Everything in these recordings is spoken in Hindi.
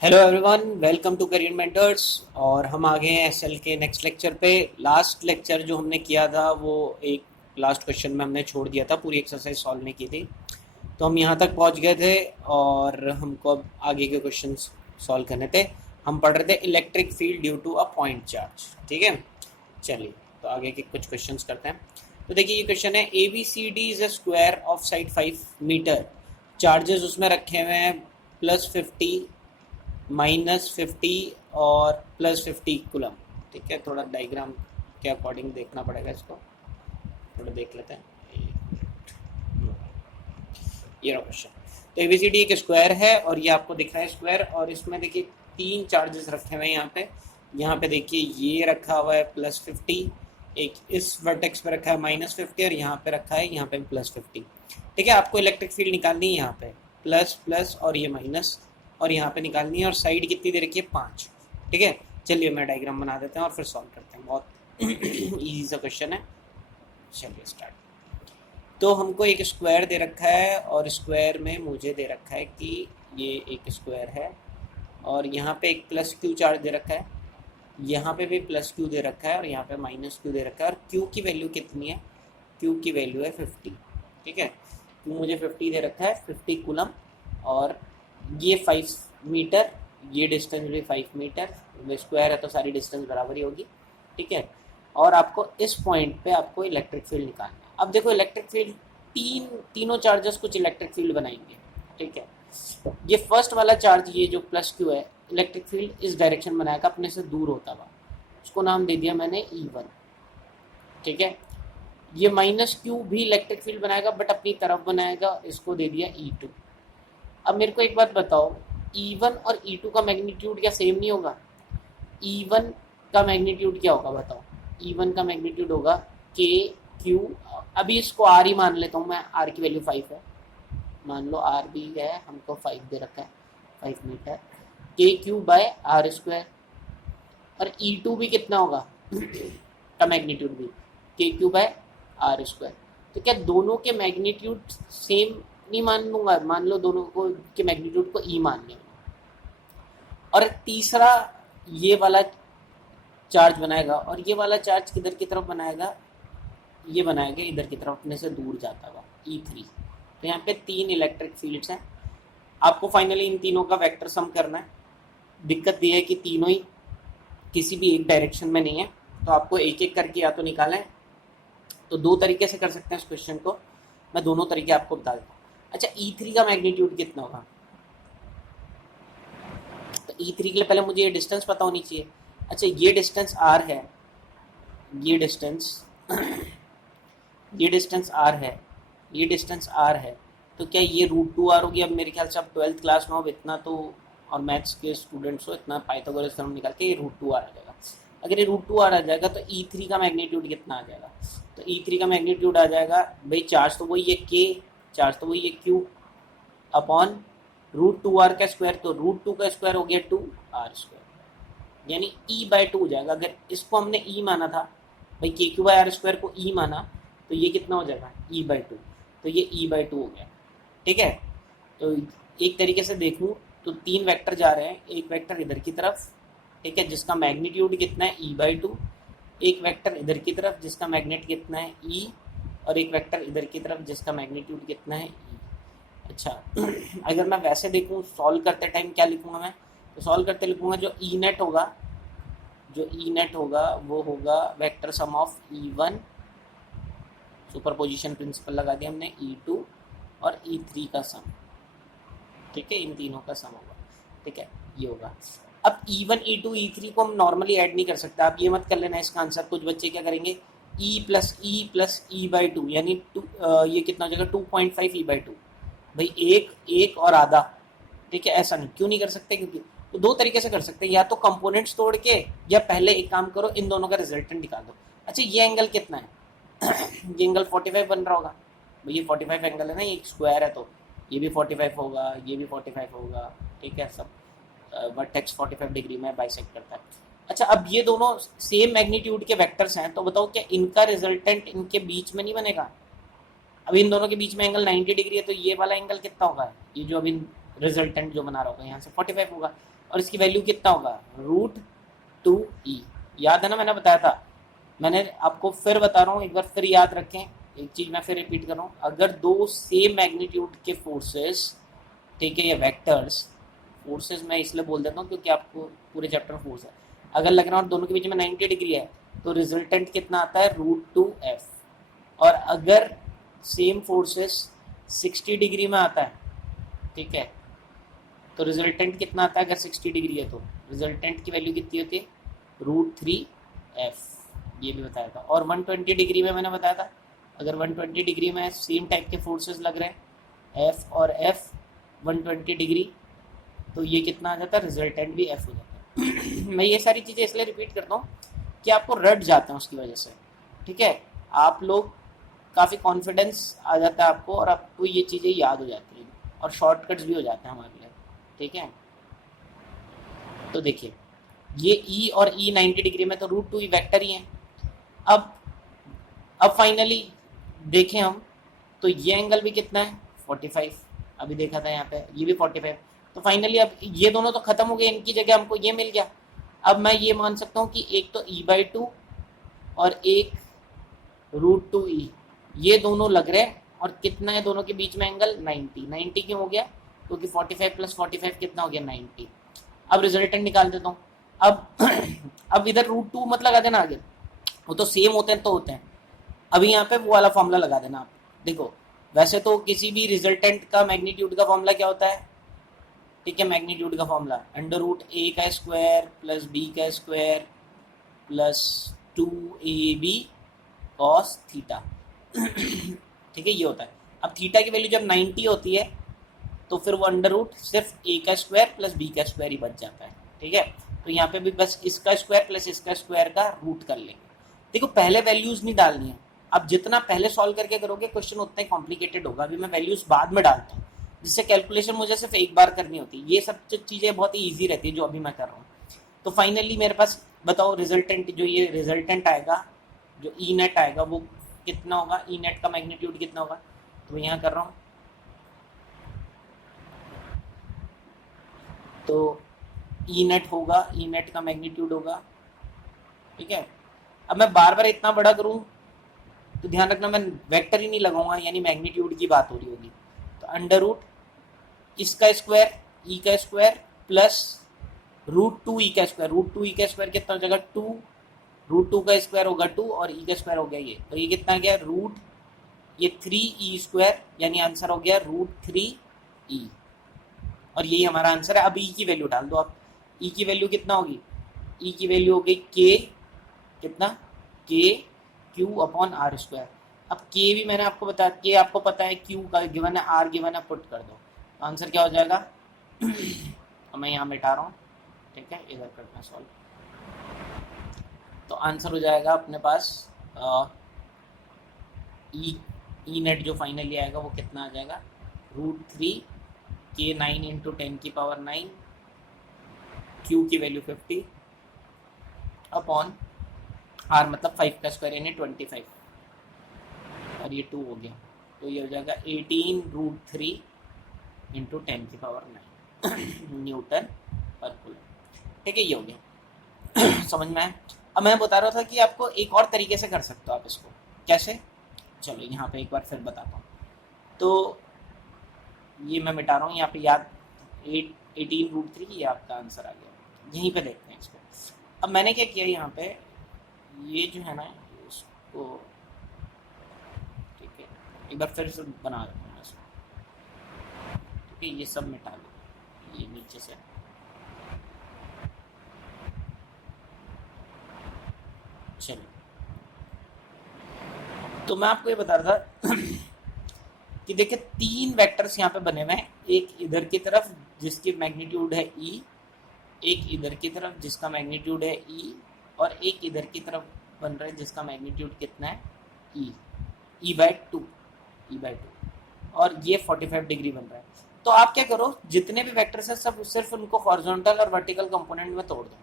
Hello everyone, welcome to Career Mentors. और हम आ गए हैं एसएल के नेक्स्ट लेक्चर पे। लास्ट लेक्चर जो हमने किया था वो एक लास्ट क्वेश्चन में हमने छोड़ दिया था, पूरी एक्सरसाइज सॉल्व नहीं की थी। तो हम यहाँ तक पहुँच गए थे और हमको अब आगे के क्वेश्चन सॉल्व करने थे। हम पढ़ रहे थे electric field due to a point charge. ठीक है, चलिए तो आगे के कुछ क्वेश्चंस करते हैं। तो देखिए ये क्वेश्चन है, A B C D is a square of side 5 metre. Charges उसमें रखे हुए हैं +50, -50 और +50 कुलम। ठीक है, थोड़ा डायग्राम के अकॉर्डिंग देखना पड़ेगा इसको, थोड़ा देख लेते हैं। ये रहा क्वेश्चन। तो एबीसीडी एक स्क्वायर है और ये आपको दिख रहा है स्क्वायर, और इसमें देखिए 3 चार्जेस रखे हुए हैं यहाँ पे। यहाँ पे देखिए ये रखा हुआ है +50, एक इस वर्टेक्स पे रखा है -50 और यहाँ पे रखा है यहाँ पे +50। ठीक है, आपको इलेक्ट्रिक फील्ड निकालनी है यहाँ पे प्लस प्लस और ये माइनस, और यहाँ पे निकालनी है, और साइड कितनी दे रखी है 5। ठीक है, चलिए मैं डायग्राम बना देते हैं और फिर सॉल्व करते हैं। बहुत ईजी सा क्वेश्चन है, चलिए स्टार्ट। तो हमको एक स्क्वायर दे रखा है और स्क्वायर में मुझे दे रखा है कि ये एक स्क्वायर है, और यहाँ पे एक +q चार्ज दे रखा है, यहाँ पे भी +q दे रखा है, और यहाँ पे -q दे रखा है। और q की वैल्यू कितनी है? q की वैल्यू है 50। ठीक है, q मुझे 50 दे रखा है, 50 कुलम। और ये 5 मीटर, ये डिस्टेंस भी 5 मीटर, स्क्वायर है तो सारी डिस्टेंस बराबर ही होगी। ठीक है, और आपको इस पॉइंट पे आपको इलेक्ट्रिक फील्ड निकालना है। अब देखो इलेक्ट्रिक फील्ड तीनों चार्जेस कुछ इलेक्ट्रिक फील्ड बनाएंगे। ठीक है, ये फर्स्ट वाला चार्ज, ये जो +q है, इलेक्ट्रिक फील्ड इस डायरेक्शन बनाएगा अपने से दूर होता हुआ, उसको नाम दे दिया मैंने E1। ठीक है, ये -q भी इलेक्ट्रिक फील्ड बनाएगा बट अपनी तरफ बनाएगा, इसको दे दिया E2। अब मेरे को एक बात बताओ, E1 और E2 का मैग्नीट्यूड क्या सेम नहीं होगा? E1 का मैग्नीट्यूड क्या होगा बताओ? E1 का मैग्नीट्यूड होगा KQ। अभी इसको R ही मान लेता हूँ मैं, R की वैल्यू 5 है, मान लो R भी है, हमको 5 दे रखा है, 5 मीटर, KQ/R²। और E2 भी कितना होगा का मैग्नीट्यूड भी KQ/R²। तो क्या दोनों के मैग्नीट्यूड सेम नहीं मान लूँगा? मान लो दोनों को के मैग्नीट्यूड को E मान लिया। और तीसरा ये वाला चार्ज बनाएगा, और ये वाला चार्ज किधर की तरफ बनाएगा? ये बनाएगा इधर की तरफ, अपने से दूर जाता हुआ, E3। तो यहाँ पे 3 इलेक्ट्रिक फील्ड्स हैं। आपको फाइनली इन तीनों का वेक्टर सम करना है। दिक्कत ये है कि तीनों ही किसी भी एक डायरेक्शन में नहीं है, तो आपको एक एक करके या तो निकालें। तो 2 तरीके से कर सकते हैं इस क्वेश्चन को, मैं दोनों तरीके आपको बता देता हूँ। अच्छा, E3 का मैग्नीट्यूड कितना होगा? तो E3 के लिए पहले मुझे ये डिस्टेंस पता होनी चाहिए। अच्छा, ये डिस्टेंस R है, ये डिस्टेंस ये डिस्टेंस R है, ये डिस्टेंस R है, तो क्या ये √2R होगी? अब मेरे ख्याल से आप 12th क्लास में हो इतना तो, और मैथ्स के स्टूडेंट्स हो इतना, पाइथागोरस थ्योरम निकाल के ये √2R आ जाएगा। अगर ये √2R आ जाएगा तो E3 का मैग्नीट्यूड कितना आ जाएगा? तो E3 का मैग्नीट्यूड आ जाएगा, भाई चार्ज तो वही है K, चार्ज तो वही है Q अपॉन √2R का स्क्वायर, तो √2 का स्क्वायर हो गया 2R², यानी E/2 हो जाएगा। अगर इसको हमने E माना था, भाई KQ/R² को E माना, तो ये कितना हो जाएगा? E/2। तो ये E/2 हो गया। ठीक है, तो एक तरीके से देखूँ तो 3 वेक्टर जा रहे हैं, एक वेक्टर इधर की तरफ, ठीक है, जिसका मैग्नीट्यूड कितना है? E/2। एक वेक्टर इधर की तरफ जिसका मैग्नेट कितना है? E। और एक वेक्टर इधर की तरफ जिसका मैग्नीट्यूड कितना है? E। अच्छा अगर मैं वैसे देखूँ सॉल्व करते टाइम क्या लिखूँगा मैं? तो सॉल्व करते लिखूँगा जो E नेट होगा, जो E नेट होगा वो होगा vector sum of E1, superposition principle लगा दिया हमने, E2 और E3 का सम। ठीक है, इन तीनों का सम होगा। ठीक है, ये होगा। अब E1, E2, E3 को हम नॉर्मली ऐड नहीं कर सकते, आप ये मत कर लेना इसका आंसर। कुछ बच्चे क्या करेंगे, E+E+, E/2 यानी ये कितना हो जाएगा? 2.5 E/2। भाई एक और आधा। ठीक है, ऐसा नहीं, क्यों नहीं कर सकते? क्योंकि तो 2 तरीके से कर सकते हैं, या तो कंपोनेंट्स तोड़ के, या पहले एक काम करो, इन दोनों का रिजल्टेंट निकाल दो। अच्छा, ये एंगल कितना है? ये एंगल 45 बन रहा होगा, भाई ये 45 एंगल है ना, ये एक स्क्वायर है तो ये भी 45 होगा, ये भी 45 होगा। ठीक है, सब वर्टेक्स 45 डिग्री में बाइसेक्ट करता है। अच्छा, अब ये दोनों सेम मैग्नीट्यूड के वेक्टर्स हैं, तो बताओ क्या इनका रिजल्टेंट इनके बीच में नहीं बनेगा? अब इन दोनों के बीच में एंगल 90 डिग्री है, तो ये वाला एंगल कितना होगा? ये जो अभी रिजल्टेंट जो बना रहा होगा यहाँ से 45 होगा। और इसकी वैल्यू कितना होगा, √2e। याद है ना, मैंने बताया था। मैंने आपको फिर बता रहा हूँ, एक बार फिर याद रखें, एक चीज़ मैं फिर रिपीट कर रहा हूँ। अगर दो सेम मैग्नीट्यूड के फोर्सेस, ठीक है, या वेक्टर्स, फोर्सेस मैं इसलिए बोल देता हूँ क्योंकि आपको पूरे चैप्टर में फोर्स है, अगर लग रहा है और दोनों के बीच में 90 डिग्री है तो रिजल्टेंट कितना आता है, √2f। और अगर सेम फोर्सेस 60 डिग्री में आता है, ठीक है, तो रिजल्टेंट कितना आता है, अगर 60 डिग्री है तो रिजल्टेंट की वैल्यू कितनी होती है, √3f। ये भी बताया था। और 120 डिग्री में मैंने बताया था, अगर 120 डिग्री में सेम टाइप के फोर्सेस लग रहे हैं, f और f 120 डिग्री, तो ये कितना आ जाता है, रिजल्टेंट भी f हो जाता है। मैं ये सारी चीज़ें इसलिए रिपीट करता हूँ कि आपको रट जाते हैं उसकी वजह से, ठीक है। आप लोग काफ़ी कॉन्फिडेंस आ जाता है आपको, और आपको ये चीज़ें याद हो जाती हैं, और शॉर्टकट्स भी हो जाते हैं हमारे लिए, ठीक है। तो देखिए, ये E और E 90 डिग्री में, तो √2e वेक्टर ही है। अब फाइनली देखें हम, तो ये एंगल भी कितना है, 45। अभी देखा था यहाँ पे, ये भी 45। तो फाइनली अब ये दोनों तो खत्म हो गए, इनकी जगह हमको ये मिल गया। अब मैं ये मान सकता हूँ कि एक तो e/2 और एक √2e, ये दोनों लग रहे हैं, और कितना है दोनों के बीच में एंगल, 90। 90 क्यों हो गया, क्योंकि 45 + 45 कितना हो गया, 90। अब रिजल्टेंट निकाल देता हूँ। अब अब इधर √2 मत लगा देना आगे, वो तो सेम होते हैं तो होते हैं। अभी यहाँ पे वो वाला फॉर्मूला लगा देना आप। देखो, वैसे तो किसी भी रिजल्टेंट का मैग्नीट्यूड का फॉर्मूला क्या होता है, ठीक है, मैग्नीट्यूड का फॉर्मूला √a का स्क्वायर प्लस b का square plus 2ab cos theta. ठीक है, ये होता है। अब थीटा की वैल्यू जब 90 होती है तो फिर वो अंडर रूट सिर्फ a का स्क्वायर प्लस b का स्क्वायर ही बच जाता है, ठीक है। तो यहाँ पे भी बस इसका स्क्वायर प्लस इसका स्क्वायर का रूट कर लेंगे। देखो, पहले वैल्यूज नहीं डालनी है। अब जितना पहले सॉल्व करके करोगे क्वेश्चन उतना ही कॉम्प्लिकेटेड होगा। अभी मैं वैल्यूज बाद में डालता हूँ, जिससे कैलकुलेशन मुझे सिर्फ एक बार करनी होती है। ये सब चीज़ें बहुत ही ईजी रहती है जो अभी मैं कर रहा हूँ। तो फाइनली मेरे पास बताओ रिजल्टेंट, जो ये रिजल्टेंट आएगा, जो ई नेट आएगा वो कितना होगा, ई नेट का मैग्नीट्यूड कितना होगा। तो यहाँ कर रहा हूँ, तो ई नेट होगा, ई नेट का मैग्नीट्यूड होगा, ठीक है। अब मैं बार बार इतना बड़ा करूँ तो ध्यान रखना मैं वेक्टर ही नहीं लगाऊंगा, यानी मैग्नीट्यूड की बात हो रही होगी। तो अंडर रूट इसका स्क्वायर ई का स्क्वायर प्लस √2e का स्क्वायर। √2e का स्क्वायर कितना हो जाएगा, 2। √2 का स्क्वायर होगा 2 और ई का स्क्वायर हो गया ये, तो ये कितना गया, ये 3e², यानी आंसर हो गया √3e। और यही हमारा आंसर है। अब ई की वैल्यू डाल दो आप। ई की वैल्यू कितना होगी, ई की वैल्यू हो गई के, कितना, के Q/r²। अब के भी मैंने आपको बताया, के आपको पता है, क्यू का गिवन है, आर गिवन है, पुट कर दो, तो आंसर क्या हो जाएगा। तो मैं यहाँ मिटा रहा हूँ, ठीक है, इधर करना है सॉल्व। तो आंसर हो जाएगा अपने पास ई नेट जो फाइनली आएगा वो कितना आ जाएगा, √3 के 9 × 10⁹, क्यू की वैल्यू 50 अपॉन आर मतलब 5 का स्क्वायर यानी 25, और ये 2 हो गया, तो ये हो जाएगा 18√3 × 10⁹ न्यूटन पर कूलम, ठीक है, ये हो गया। समझ में आया। अब मैं बता रहा था कि आपको एक और तरीके से कर सकते हो आप इसको, कैसे, चलो यहाँ पे एक बार फिर बताता हूँ। तो ये मैं मिटा रहा हूँ, यहाँ पे याद 18√3 ये आपका आंसर आ गया। यहीं पे देखते हैं इसको। अब मैंने क्या किया, यहाँ पे ये जो है ना इसको, ठीक है, एक बार फिर से बना देता हूँ इसको, ठीक है, ये सब मिटा दो, ये नीचे से, चलो। तो मैं आपको ये बता रहा था कि देखिए 3 वेक्टर्स यहाँ पे बने हुए हैं, एक इधर की तरफ जिसकी मैग्नीट्यूड है ई, एक इधर की तरफ जिसका मैग्नीट्यूड है ई, और एक इधर की तरफ बन रहा है जिसका मैग्नीट्यूड कितना है, e/2, और ये 45 डिग्री बन रहा है। तो आप क्या करो, जितने भी वेक्टर्स हैं सब सिर्फ उनको हॉरिजॉन्टल और वर्टिकल कंपोनेंट में तोड़ दो।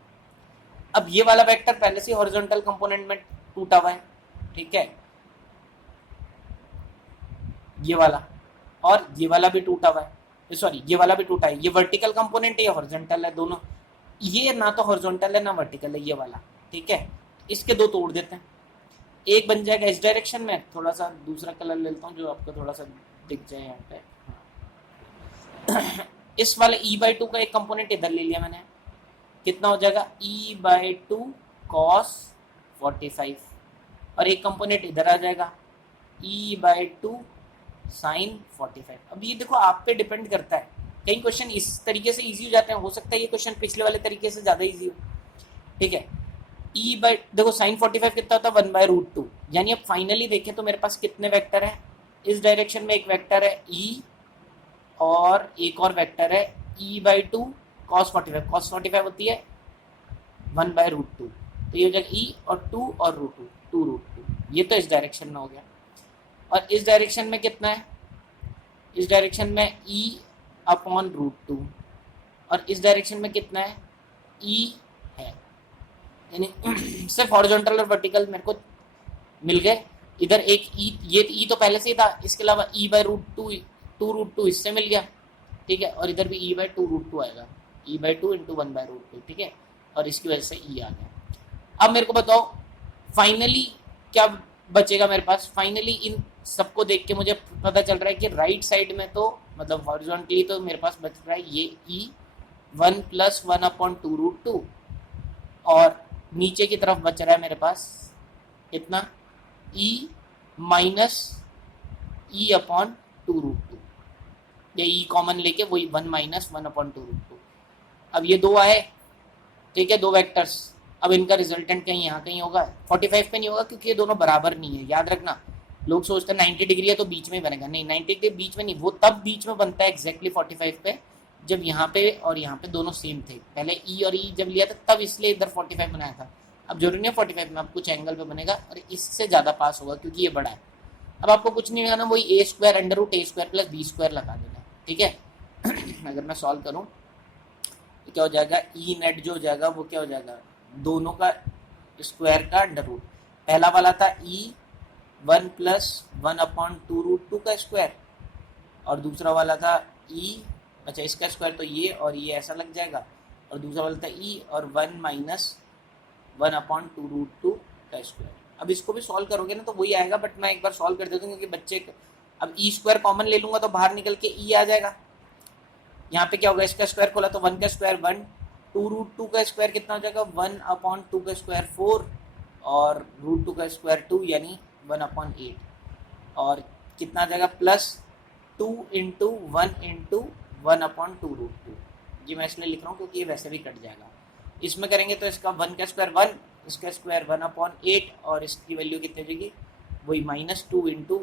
अब ये वाला वेक्टर पहले से हॉरिजॉन्टल कंपोनेंट में टूटा हुआ है, ठीक है, ये वाला, और ये वाला भी टूटा हुआ है, सॉरी ये वाला भी टूटा है। ये वर्टिकल कंपोनेंट है, ये हॉरिजॉन्टल है, दोनों ये ना तो हॉरिजॉन्टल है ना वर्टिकल है ये वाला, ठीक है। इसके दो तोड़ देते हैं, एक बन जाएगा इस डायरेक्शन में, थोड़ा सा दूसरा कलर ले लेता हूँ जो आपको थोड़ा सा दिख जाए यहाँ पे। इस वाले e/2 का एक कंपोनेंट इधर ले लिया मैंने, कितना हो जाएगा e/2 cos 45, और एक कंपोनेंट इधर आ जाएगा e/2 sin 45। अब ये देखो आप पे डिपेंड करता है, कई क्वेश्चन इस तरीके से इजी हो जाते हैं, हो सकता है ये क्वेश्चन पिछले वाले तरीके से ज़्यादा इजी हो, ठीक है। देखो sin 45 कितना होता है 1/√2, यानी अब फाइनली देखें तो मेरे पास कितने वेक्टर हैं, इस डायरेक्शन में एक वेक्टर है e, और एक और वेक्टर है e/2 cos 45। cos 45 होती है 1/√2, तो ये हो जाएगा e और 2 और √2, ये तो इस डायरेक्शन में हो गया। और इस डायरेक्शन में कितना है, इस डायरेक्शन में e/√2, और इस डायरेक्शन में कितना है e है, यानी सिर्फ हॉरिजॉन्टल और वर्टिकल मेरे को मिल गए। इधर एक e, ये e तो पहले से ही था, इसके अलावा e/√2 2√2 इससे मिल गया, ठीक है। और इधर भी e/2√2 आएगा, e/2 × 1/√2, ठीक है, और इसकी वजह से e आ गया। अब मेरे को बताओ फाइनली क्या बचेगा मेरे पास। फाइनली इन सबको देख के मुझे पता चल रहा है कि राइट साइड में तो मतलब हॉरिजॉन्टली तो मेरे पास बच रहा है ये e 1 + 1/2√2, और नीचे की तरफ बच रहा है मेरे पास इतना e - e/2√2, या e कॉमन लेके वही 1 - 1/2√2। अब ये दो आए, ठीक है, दो वेक्टर्स। अब इनका रिजल्टेंट कहीं यहाँ कहीं होगा, 45 पे नहीं होगा क्योंकि ये दोनों बराबर नहीं है, याद रखना। लोग सोचते हैं 90 डिग्री है तो बीच में ही बनेगा, नहीं 90 डिग्री बीच में नहीं, वो तब बीच में बनता है एग्जैक्टली 45 पे जब यहाँ पे और यहाँ पे दोनों सेम थे। पहले ई और ई जब लिया था तब इसलिए इधर 45 बनाया था, अब जरूरी नहीं 45 में, अब कुछ एंगल पे बनेगा और इससे ज़्यादा पास होगा क्योंकि ये बड़ा है। अब आपको कुछ नहीं लगाना, वही a² √a² + b² लगा देना, ठीक है। अगर मैं सॉल्व करूँ तो क्या हो जाएगा, ई नेट जो हो जाएगा वो क्या हो जाएगा, दोनों का स्क्वायर का अंडर रूट। पहला वाला था e 1 + 1/2√2 का स्क्वायर, और दूसरा वाला था e, अच्छा इसका स्क्वायर तो ये और ये ऐसा लग जाएगा, और दूसरा वाला था e और 1 - 1/2√2 का स्क्वायर। अब इसको भी सॉल्व करोगे ना तो वही आएगा, बट मैं एक बार सॉल्व कर देता हूँ क्योंकि बच्चे, अब e² कॉमन ले लूँगा तो बाहर निकल के e आ जाएगा। यहाँ पे क्या होगा, इसका स्क्वायर खोला तो 1 का स्क्वायर 1, 2√2 का स्क्वायर कितना हो जाएगा 1/2 का स्क्वायर 4, और √2 का स्क्वायर 2 यानी 1/8, और कितना आ जाएगा +2 × 1 × 1/2√2। ये मैं इसलिए लिख रहा हूँ क्योंकि ये वैसे भी कट जाएगा। इसमें करेंगे तो इसका 1 का स्क्वायर 1, इसका स्क्वायर 1/8, और इसकी वैल्यू कितनी हो जाएगी वही -2 × 1 ×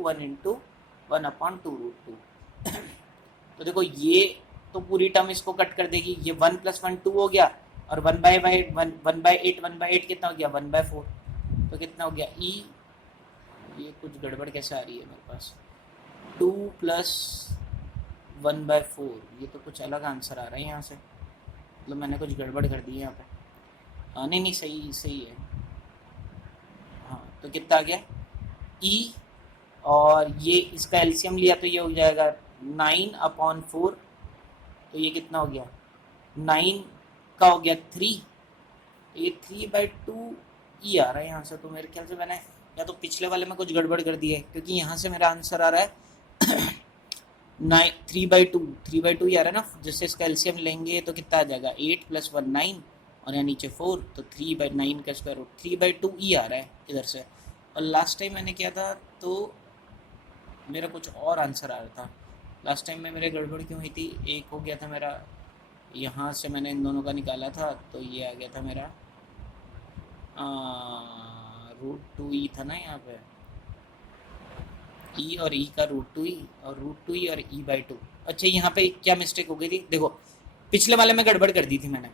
1/2√2। तो देखो ये तो पूरी टर्म इसको कट कर देगी, ये 1 + 1 2 हो गया, और 1/8 कितना हो गया 1/4, तो कितना हो गया e, ये कुछ गड़बड़ कैसे आ रही है मेरे पास, 2 + 1/4, ये तो कुछ अलग आंसर आ रहा है यहाँ से, मतलब मैंने कुछ गड़बड़ कर दी है यहाँ पे। हाँ नहीं सही सही है, हाँ तो कितना आ गया e, और ये इसका एलसीएम लिया तो ये हो जाएगा 9/4, तो ये कितना हो गया 9 का हो गया 3, ये 3/2 ई आ रहा है यहाँ से। तो मेरे ख्याल से मैंने या तो पिछले वाले में कुछ गड़बड़ कर दी है, क्योंकि यहाँ से मेरा आंसर आ रहा है 3/2 ही आ रहा है ना, जिससे इसका एलसीएम लेंगे तो कितना आ जाएगा 8 + 1 9, और यहाँ नीचे 4, तो 3/9 का स्क्वायर रूट 3/2 ई आ रहा है इधर से। और लास्ट टाइम मैंने किया था तो मेरा कुछ और आंसर आ रहा था, लास्ट टाइम में मेरे गड़बड़ क्यों हुई थी, एक हो गया था मेरा, यहाँ से मैंने इन दोनों का निकाला था तो ये आ गया था मेरा √2e था ना यहाँ पे, e और e का √2e, और √2e और e/2। अच्छा यहाँ पे क्या मिस्टेक हो गई थी, देखो पिछले वाले में गड़बड़ कर दी थी मैंने,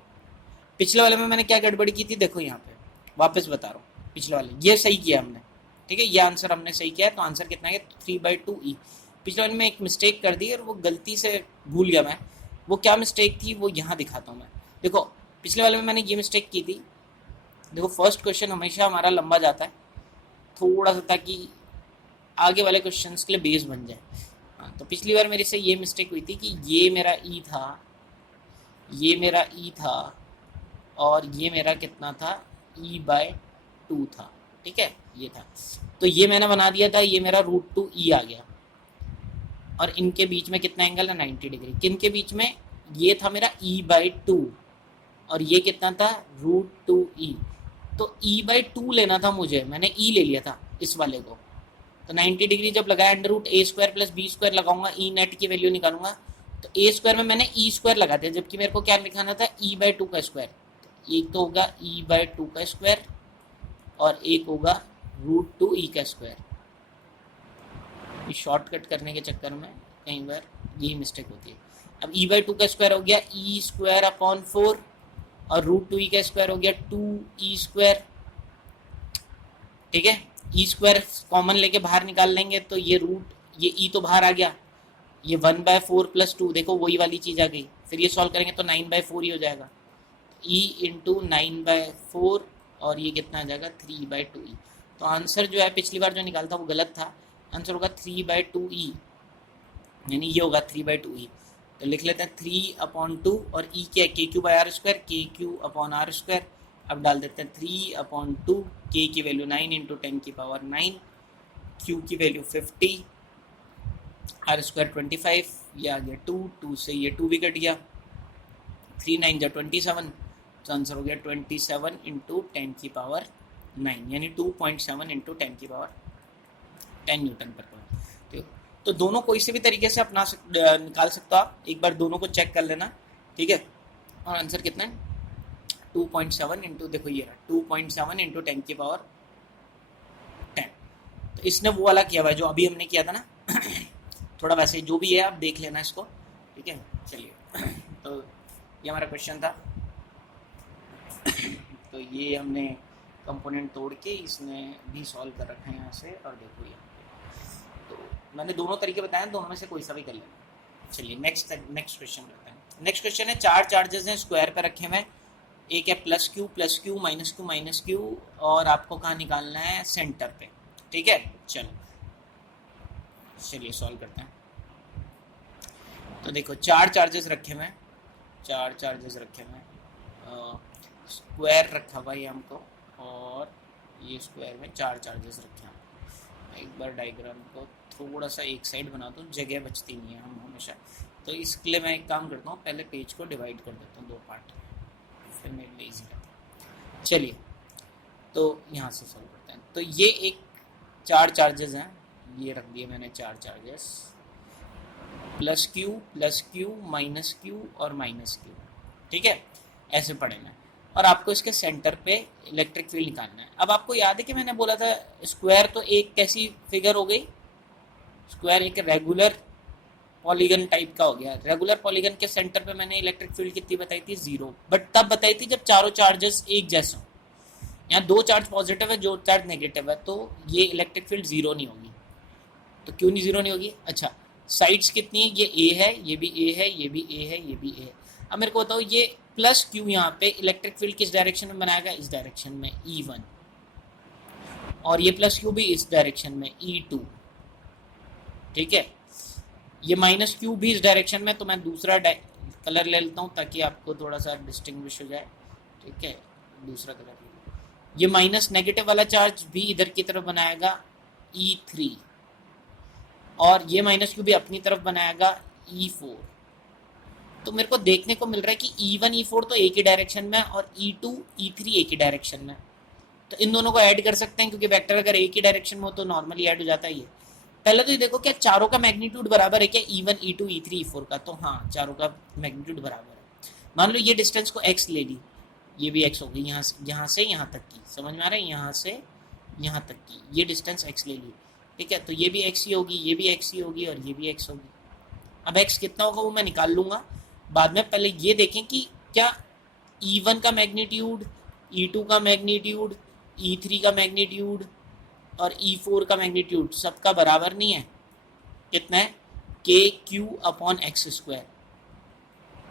पिछले वाले में मैंने क्या गड़बड़ी की थी, देखो यहाँ पे वापस बता रहा हूँ, पिछले वाले ये सही किया हमने, ठीक है, ये आंसर हमने सही किया है, तो आंसर कितना है 3/2e। पिछले वाले में एक मिस्टेक कर दी और वो गलती से भूल गया मैं, वो क्या मिस्टेक थी वो यहाँ दिखाता हूँ मैं। देखो पिछले वाले में मैंने ये मिस्टेक की थी, देखो फर्स्ट क्वेश्चन हमेशा हमारा लंबा जाता है थोड़ा सा, ताकि आगे वाले क्वेश्चंस के लिए बेस बन जाए। हाँ तो पिछली बार मेरे से ये मिस्टेक हुई थी कि ये मेरा ई था, ये मेरा ई था, और ये मेरा कितना था, e/2 था, ठीक है, ये था। तो ये मैंने बना दिया था, ये मेरा √2e आ गया। और इनके बीच में कितना एंगल है, 90 डिग्री। किन के बीच में, ये था मेरा e/2 और ये कितना था, √2e। तो e/2 लेना था मुझे, मैंने e ले लिया था इस वाले को। तो 90 डिग्री जब लगाया, √a² + b² लगाऊंगा, e नेट की वैल्यू निकालूंगा। तो a² में मैंने e² लगा दिया, जबकि मेरे को क्या लिखाना था, e/2 का स्क्वायर। एक तो होगा e/2 का स्क्वायर और एक होगा √2e का स्क्वायर। शॉर्टकट करने के चक्कर में कई बार यही मिस्टेक होती है। अब e/2 का स्क्वायर हो गया e²/4 और √2e का स्क्वायर हो गया 2e²। ठीक है, e² कॉमन लेके बाहर निकाल लेंगे तो ये ये e तो बाहर आ गया, ये 1/4 + 2, देखो वही वाली चीज़ आ गई। फिर ये सॉल्व करेंगे तो 9/4 ही हो जाएगा, e × 9/4 और ये कितना आ जाएगा, 3/2e। तो आंसर जो है पिछली बार जो निकाला था वो गलत था, आंसर होगा 3/2e, यानी ये होगा 3/2e। तो लिख लेते हैं 3/2 और e क्या है, kq/r², kq/r²। अब डाल देते हैं 3/2, k की वैल्यू 9 × 10⁹, q की वैल्यू 50, r² 25, ये आ गया 2 से ये 2 भी कट गया, 3 9 27, तो आंसर हो गया 27 × 10⁹, यानी 2.7 × 10⁻10 न्यूटन पर कूलम। तो दोनों कोई से भी तरीके से निकाल सकते हो आप, एक बार दोनों को चेक कर लेना, ठीक है। और आंसर कितना है, 2.7 × देखो ये रहा 2.7 × 10⁻10। तो इसने वो वाला किया हुआ है जो अभी हमने किया था ना थोड़ा वैसे जो भी है आप देख लेना इसको, ठीक है। चलिए तो ये हमारा क्वेश्चन था। तो ये हमने कंपोनेंट तोड़ के इसने भी सॉल्व कर रखा है यहाँ से, और देखो ये तो मैंने दोनों तरीके बताए, दोनों में से कोई सा भी कर लेना। चलिए नेक्स्ट क्वेश्चन करते हैं। नेक्स्ट क्वेश्चन है, 4 चार्जेस हैं स्क्वायर पे रखे हुए, एक है +q -q और आपको कहाँ निकालना है, सेंटर पे, ठीक है। चलिए सॉल्व करते हैं। तो देखो 4 चार्जेस रखे हुए, स्क्वायर रखा हुआ है हमको, और ये स्क्वायर में 4 चार्जेस रखे हैं। एक बार डायग्राम को थोड़ा सा एक साइड बना दूँ, जगह बचती नहीं है हम हमेशा, तो इसके लिए मैं एक काम करता हूँ, पहले पेज को डिवाइड कर देता हूँ 2 पार्ट में, फिर मेरे लिए ईजी रहता है। चलिए तो यहाँ से सॉल्व करते हैं। तो ये एक 4 चार्जेस हैं, ये रख दिए मैंने 4 चार्जेस, +q -q और -q, ठीक है, ऐसे पढ़े हैं। और आपको इसके सेंटर पे इलेक्ट्रिक फील्ड निकालना है। अब आपको याद है कि मैंने बोला था स्क्वायर तो एक कैसी फिगर हो गई, स्क्वायर एक रेगुलर पॉलीगन टाइप का हो गया। रेगुलर पॉलीगन के सेंटर पे मैंने इलेक्ट्रिक फील्ड कितनी बताई थी, 0, बट तब बताई थी जब चारों चार्जेस एक जैसे हों। यहाँ 2 चार्ज पॉजिटिव है, 2 चार्ज नेगेटिव है, तो ये इलेक्ट्रिक फील्ड 0 नहीं होगी। तो क्यों नहीं 0 नहीं होगी, अच्छा साइड्स कितनी है, ये ए है, ये भी ए है, ये भी ए है, ये भी ए है। अब मेरे को बताओ ये +q यहाँ पे इलेक्ट्रिक फील्ड किस डायरेक्शन में बनाएगा, इस डायरेक्शन में E1, और ये +q भी इस डायरेक्शन में E2, ठीक है। ये -q भी इस डायरेक्शन में, तो मैं दूसरा कलर ले लेता हूँ ताकि आपको थोड़ा सा डिस्टिंग्विश हो जाए, ठीक है। दूसरा कलर, ये माइनस नेगेटिव वाला चार्ज भी इधर की तरफ बनाएगा E3, और ये -q भी अपनी तरफ बनाएगा E4। तो मेरे को देखने को मिल रहा है कि E1 E4 तो एक ही डायरेक्शन में, और E2 E3 एक ही डायरेक्शन में। तो इन दोनों को ऐड कर सकते हैं, क्योंकि वेक्टर अगर एक ही डायरेक्शन में हो तो नॉर्मली ऐड हो जाता है। ये पहले तो ये देखो क्या चारों का मैग्नीट्यूड बराबर है क्या, E1 E2 E3 E4 का, तो हाँ चारों का मैग्नीट्यूड बराबर है। मान लो ये डिस्टेंस को x ले ली, ये भी x हो गई, यहाँ से यहाँ तक की, समझ में आ रहा है, यहाँ से यहाँ तक की ये डिस्टेंस x ले ली, ठीक है। तो ये भी x ही होगी, ये भी x ही होगी, और ये भी x होगी। अब x कितना होगा वो मैं निकाल लूँगा बाद में, पहले ये देखें कि क्या E1 का मैग्नीट्यूड, E2 का मैग्नीट्यूड, E3 का मैग्नीट्यूड और E4 का मैग्नीट्यूड सबका बराबर नहीं है। कितना है, kq/x²,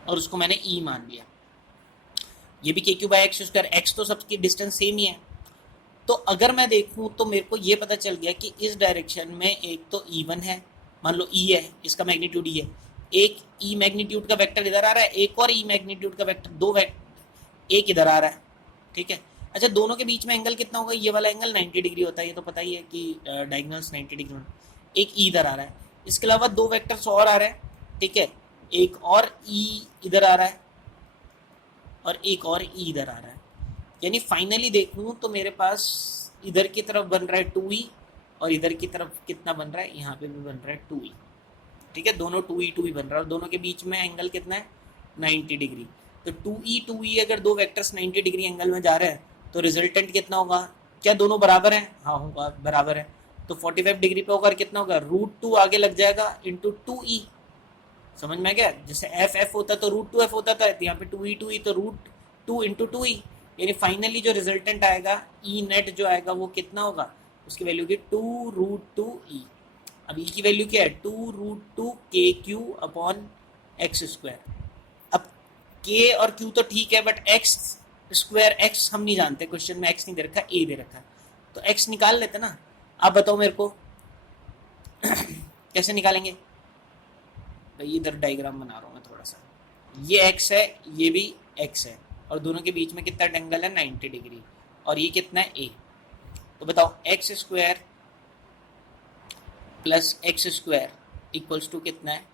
और उसको मैंने E मान लिया। ये भी kq/x², x तो सबकी डिस्टेंस सेम ही है। तो अगर मैं देखूं तो मेरे को ये पता चल गया कि इस डायरेक्शन में एक तो E1 है, मान लो E है, इसका मैग्नीट्यूड E है, एक E मैग्नीट्यूड का वेक्टर इधर आ रहा है, एक और E मैग्नीट्यूड का वेक्टर, 2 वेक्टर, एक इधर आ रहा है, ठीक है। अच्छा, दोनों के बीच में एंगल कितना होगा? ये वाला एंगल 90 डिग्री होता है, ये तो पता ही है कि डायगोनल्स 90 डिग्री होना। एक ई इधर आ रहा है, इसके अलावा दो वेक्टर्स और आ रहे हैं, ठीक है। एक और ई इधर आ रहा है और एक और ई इधर आ रहा है। यानी फाइनली देखूं तो मेरे पास इधर की तरफ बन रहा है 2e और इधर की तरफ कितना बन रहा है? यहाँ पे भी बन रहा है 2e, ठीक है। दोनों 2e बन रहा है और दोनों के बीच में एंगल कितना है? 90 डिग्री। तो 2e अगर दो वेक्टर्स 90 डिग्री एंगल में जा रहे हैं तो रिजल्टेंट कितना होगा? क्या दोनों बराबर हैं? हाँ होगा, बराबर है। तो 45 डिग्री पे होकर कितना होगा? √2 आगे लग जाएगा इंटू 2e। समझ में आ गया? जैसे एफ होता तो √2f होता था, यहाँ पे 2e तो √2 इंटू 2e। यानी फाइनली जो रिजल्टेंट आएगा ई नेट जो आएगा वो कितना होगा? उसकी वैल्यू की 2√2e। अब ई की वैल्यू क्या है? 2√2 KQ अपॉन एक्स स्क्वायर। अब के और क्यू तो ठीक है, बट एक्स स्क्वायर, एक्स हम नहीं जानते, क्वेश्चन में एक्स नहीं दे रखा, ए दे रखा है, तो एक्स निकाल लेते ना। आप बताओ मेरे को कैसे निकालेंगे? भाई इधर डायग्राम बना रहा हूँ मैं थोड़ा सा। ये एक्स है, ये भी एक्स है, और दोनों के बीच में कितना एंगल है? 90 डिग्री। और ये कितना है? ए। तो बताओ x square plus x square equals to कितना है?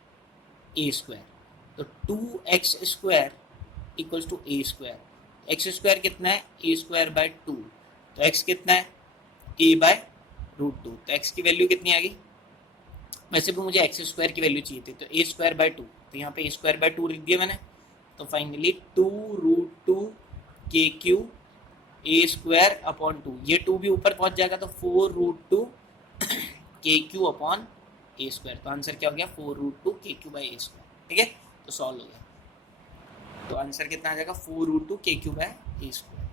A square. तो 2x square equals to a square. X square कितना है? A square by 2। तो एक्स कितना है? A by √2। तो एक्स की वैल्यू कितनी आ गई? वैसे भी मुझे एक्स स्क्वायर की वैल्यू चाहिए थी, तो ए स्क्वायर बाय 2, तो यहाँ पे ए स्क्वायर बाय 2 लिख दिया मैंने। तो फाइनली 2√2 KQ ए स्क्वायर अपॉन 2, ये 2 भी ऊपर पहुँच जाएगा तो 4√2 KQ अपॉन ए स्क्वायर। तो आंसर क्या हो गया? 4√2 KQ बाय ए स्क्वायर, ठीक है। तो सॉल्व हो गया। तो आंसर कितना आ जाएगा? 4√2 KQ बाय ए स्क्वायर।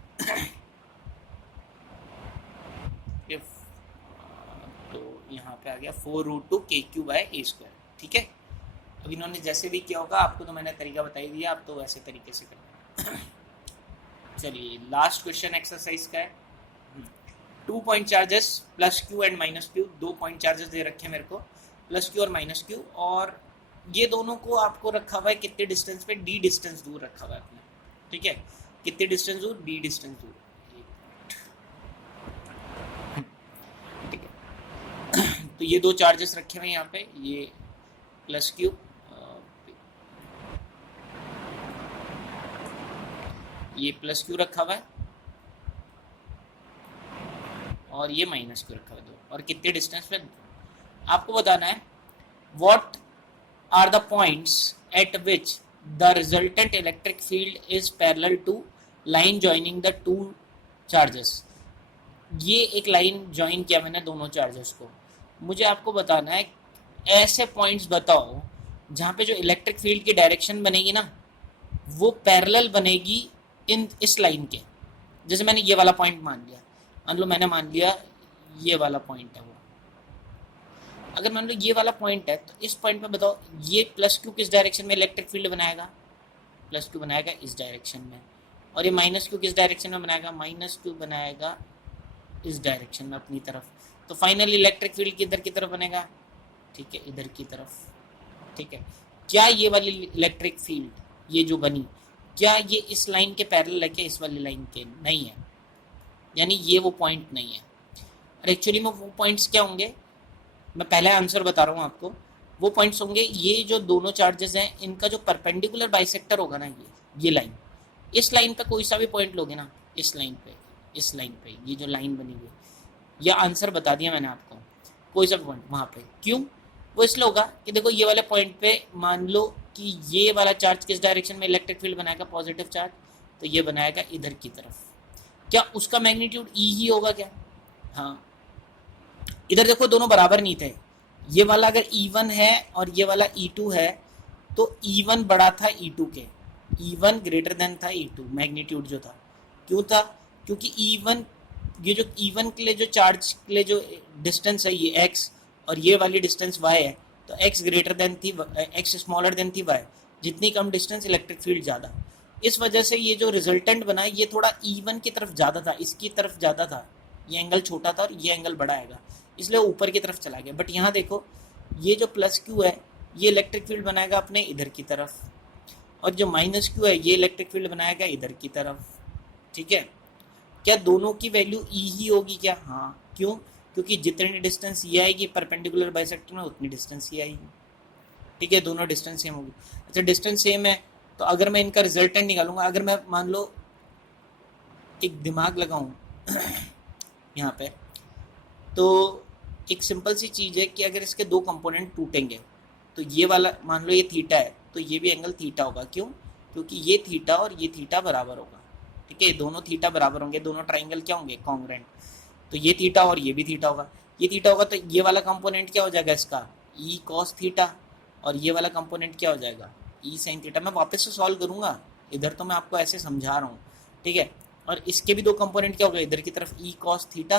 तो यहाँ पे आ गया 4√2 KQ बाय ए स्क्वायर, ठीक है। अब इन्होंने जैसे भी किया होगा, आपको तो मैंने तरीका बता ही दिया, आप तो वैसे तरीके से करना। चलिए लास्ट क्वेश्चन एक्सरसाइज का है। 2 point charges plus Q and minus Q, 2 point charges दे रखे हैं मेरे को, प्लस क्यू और माइनस क्यू, और ये दोनों को आपको रखा हुआ है कितने डिस्टेंस पे? d डिस्टेंस दूर रखा हुआ है आपने, ठीक है। कितने डिस्टेंस दूर? d डिस्टेंस दूर, ठीक है। तो ये दो चार्जेस रखे हुए हैं यहाँ पे, ये प्लस क्यू, ये प्लस क्यू रखा हुआ है और ये माइनस क्यू रखा हुआ है दो, और कितने डिस्टेंस पे आपको बताना है। What are the points at which the resultant electric field is parallel to line joining the two charges. ये एक लाइन ज्वाइन किया मैंने दोनों चार्जेस को, मुझे आपको बताना है ऐसे पॉइंट्स बताओ जहाँ पे जो इलेक्ट्रिक फील्ड की डायरेक्शन बनेगी ना वो पैरेलल बनेगी इस लाइन के। जैसे मैंने ये वाला पॉइंट मान लिया, मान लो मैंने मान लिया ये वाला पॉइंट है वो, अगर मान लो ये वाला पॉइंट है तो इस पॉइंट पे बताओ ये प्लस क्यू किस डायरेक्शन में इलेक्ट्रिक फील्ड बनाएगा? प्लस क्यू बनाएगा इस डायरेक्शन में, और ये माइनस क्यू किस डायरेक्शन में बनाएगा? माइनस क्यू बनाएगा इस डायरेक्शन में अपनी तरफ। तो फाइनली इलेक्ट्रिक फील्ड किधर की तरफ बनेगा? ठीक है, इधर की तरफ, ठीक है। क्या ये वाली इलेक्ट्रिक फील्ड ये जो बनी, क्या ये इस लाइन के पैरेलल है? क्या इस वाली लाइन के? नहीं है, यानी ये वो पॉइंट नहीं है। और एक्चुअली में वो पॉइंट्स क्या होंगे, मैं पहले आंसर बता रहा हूँ आपको। वो पॉइंट्स होंगे ये जो दोनों चार्जेस हैं इनका जो परपेंडिकुलर बाइसेक्टर होगा ना, ये लाइन, इस लाइन पे कोई सा भी पॉइंट लोगे ना, इस लाइन पे ये जो लाइन बनी हुई, यह आंसर बता दिया मैंने आपको। कोई सा भी पॉइंट वहाँ पे, क्यों? वो इसलिए होगा कि देखो ये वाले पॉइंट पे मान लो कि ये वाला चार्ज किस डायरेक्शन में इलेक्ट्रिक फील्ड बनाएगा? पॉजिटिव चार्ज, तो ये बनाएगा इधर की तरफ। क्या उसका मैग्नीट्यूड ई ही होगा क्या? हाँ, इधर देखो दोनों बराबर नहीं थे, ये वाला अगर E1 है और ये वाला E2 है तो E1 बड़ा था E2 के, E1 ग्रेटर देन था E2 मैग्नीट्यूड जो था। क्यों था? क्योंकि E1, ये जो E1 के लिए जो चार्ज के लिए जो डिस्टेंस है ये x और ये वाली डिस्टेंस y है, तो x ग्रेटर देन थी, x स्मॉलर देन थी y। जितनी कम डिस्टेंस इलेक्ट्रिक फील्ड ज़्यादा। इस वजह से ये जो रिजल्टेंट बना ये थोड़ा E1 की तरफ ज़्यादा था, इसकी तरफ ज़्यादा था, ये एंगल छोटा था और ये एंगल बड़ा आएगा, इसलिए ऊपर की तरफ चला गया। बट यहाँ देखो ये जो प्लस क्यू है ये इलेक्ट्रिक फील्ड बनाएगा अपने इधर की तरफ, और जो माइनस क्यू है ये इलेक्ट्रिक फील्ड बनाएगा इधर की तरफ, ठीक है। क्या दोनों की वैल्यू ई ही होगी क्या? हाँ, क्यों? क्योंकि जितनी डिस्टेंस ये आएगी परपेंडिकुलर बाइसेक्टर में उतनी डिस्टेंस ये आएगी, ठीक है, दोनों डिस्टेंस सेम होगी। अच्छा, डिस्टेंस सेम है तो अगर मैं इनका रिजल्टेंट निकालूंगा, अगर मैं मान लो एक दिमाग लगाऊं यहाँ पे, तो एक सिंपल सी चीज़ है कि अगर इसके दो कंपोनेंट टूटेंगे तो ये वाला मान लो ये थीटा है तो ये भी एंगल थीटा होगा। क्यों? क्योंकि ये थीटा और ये थीटा बराबर होगा, ठीक है, दोनों थीटा बराबर होंगे, दोनों ट्राइंगल क्या होंगे? कॉन्ग्रुएंट। तो ये थीटा और ये भी थीटा होगा, ये थीटा होगा तो ये वाला कंपोनेंट क्या हो जाएगा इसका? ई कॉस थीटा, और ये वाला कंपोनेंट क्या हो जाएगा? ई साइन थीटा। मैं वापस से सॉल्व करूंगा, इधर तो मैं आपको ऐसे समझा रहा हूँ, ठीक है। और इसके भी दो कंपोनेंट क्या हो गए? इधर की तरफ ई कॉस थीटा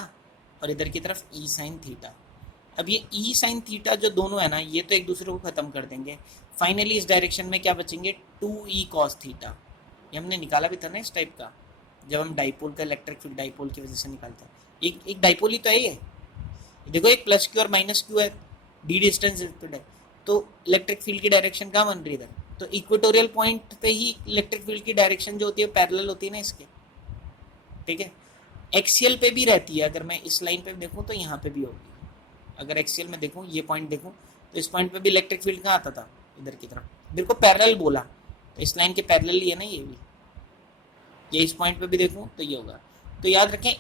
और इधर की तरफ ई साइन थीटा। अब ये ई साइन थीटा जो दोनों है ना, ये तो एक दूसरे को खत्म कर देंगे। फाइनली इस डायरेक्शन में क्या बचेंगे? 2e cos theta. ये हमने निकाला भी था ना इस टाइप का, जब हम डाइपोल का इलेक्ट्रिक फील्ड डाइपोल की वजह से निकालते हैं। एक डाइपोल ही तो है ये। देखो एक प्लस क्यू और माइनस क्यू है, डी डिस्टेंस है, तो इलेक्ट्रिक फील्ड की डायरेक्शन कहाँ बन रही है? इधर। तो इक्वेटोरियल पॉइंट पे ही इलेक्ट्रिक फील्ड की डायरेक्शन जो होती है पैरेलल होती है ना इसके, ठीक है। एक्सियल पे भी रहती है, अगर मैं इस लाइन पे देखूँ तो यहाँ पे भी होगी। अगर एक्सियल में देखूँ, ये पॉइंट देखूँ तो इस पॉइंट पे भी इलेक्ट्रिक फील्ड कहाँ आता था? इधर की तरफ। मेरे को पैरेलल बोला तो इस लाइन के पैरेलल ही है ना ये भी। ये इस पॉइंट पे भी देखूँ तो ये होगा। तो याद रखें,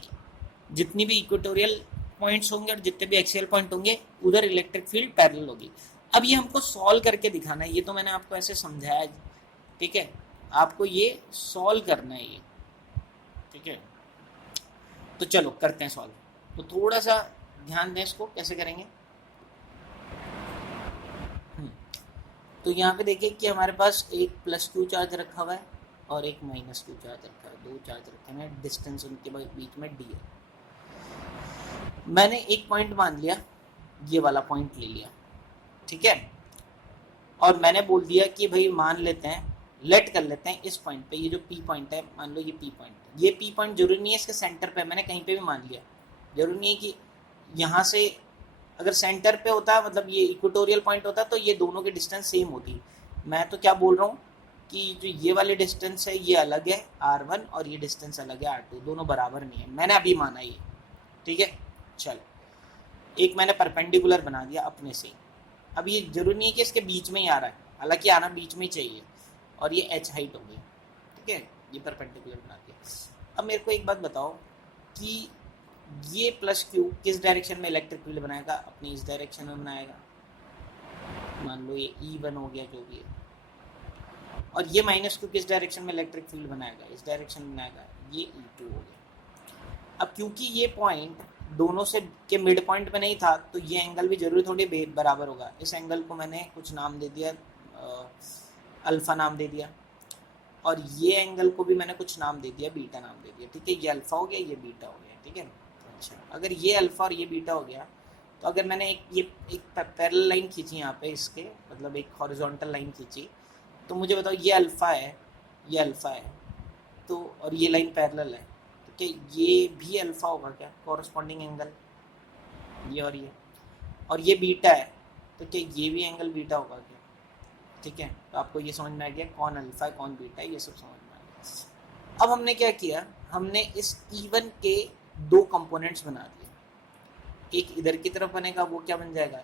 जितनी भी इक्वेटोरियल पॉइंट्स होंगे और जितने भी एक्सियल पॉइंट होंगे उधर इलेक्ट्रिक फील्ड पैरेलल होगी। अब ये हमको सॉल्व करके दिखाना है, ये तो मैंने आपको ऐसे समझाया, ठीक है, आपको ये सॉल्व करना है ये, ठीक है। तो चलो करते हैं सॉल्व। तो थोड़ा सा ध्यान दें इसको कैसे करेंगे। तो यहाँ पे देखिए कि हमारे पास एक प्लस क्यू चार्ज रखा हुआ है और एक माइनस क्यू चार्ज रखा है, दो चार्ज रखे हैं, डिस्टेंस उनके बीच में डी है। मैंने एक पॉइंट मान लिया, ये वाला पॉइंट ले लिया, ठीक है, और मैंने बोल दिया कि भाई मान लेते हैं, लेट कर लेते हैं इस पॉइंट पे, ये जो पी पॉइंट है, मान लो ये पी पॉइंट, ये पी पॉइंट जरूरी नहीं है इसके सेंटर पे, मैंने कहीं पे भी मान लिया, जरूरी नहीं है कि यहाँ से, अगर सेंटर पे होता मतलब ये इक्वेटोरियल पॉइंट होता तो ये दोनों की डिस्टेंस सेम होती। मैं तो क्या बोल रहा हूँ कि जो ये वाली डिस्टेंस है ये अलग है r1 और ये डिस्टेंस अलग है r2, दोनों बराबर नहीं है, मैंने अभी माना ये, ठीक है। चलो एक मैंने परपेंडिकुलर बना दिया अपने से। अब ये जरूरी नहीं है कि इसके बीच में ही आ रहा है, हालांकि आना बीच में ही चाहिए, और ये h हाइट हो गई, ठीक है, ये परपेंडिकुलर बना दिया। अब मेरे को एक बात बताओ कि ये प्लस क्यू किस डायरेक्शन में इलेक्ट्रिक फील्ड बनाएगा? अपनी इस डायरेक्शन में बनाएगा, मान लो ये E1 हो गया जो भी है, और ये माइनस क्यू किस डायरेक्शन में इलेक्ट्रिक फील्ड बनाएगा? इस डायरेक्शन में बनाएगा, ये E2 हो गया। अब क्योंकि ये पॉइंट दोनों से के मिड पॉइंट में नहीं था तो ये एंगल भी जरूरी थोड़ी बराबर होगा। इस एंगल को मैंने कुछ नाम दे दिया, अल्फा नाम दे दिया, और ये एंगल को भी मैंने कुछ नाम दे दिया, बीटा नाम दे दिया, ठीक है। ये अल्फा हो गया, ये बीटा हो गया, ठीक है। अच्छा, अगर ये अल्फा और ये बीटा हो गया तो अगर मैंने एक पैरेलल लाइन खींची यहाँ पे, इसके मतलब एक हॉरिजॉन्टल लाइन खींची, तो मुझे बताओ ये अल्फा है, ये अल्फा है, तो और ये लाइन पैरेलल है, तो क्या ये भी अल्फा होगा क्या? कॉरस्पॉन्डिंग एंगल ये और ये बीटा है, तो क्या ये भी एंगल बीटा होगा क्या? ठीक है, तो आपको ये समझ में आ गया कौन अल्फा है कौन बीटा है, ये सब समझ में आ गया। अब हमने क्या किया, हमने इस E1 के दो कंपोनेंट्स बना दिए, एक इधर की तरफ बनेगा वो क्या बन जाएगा?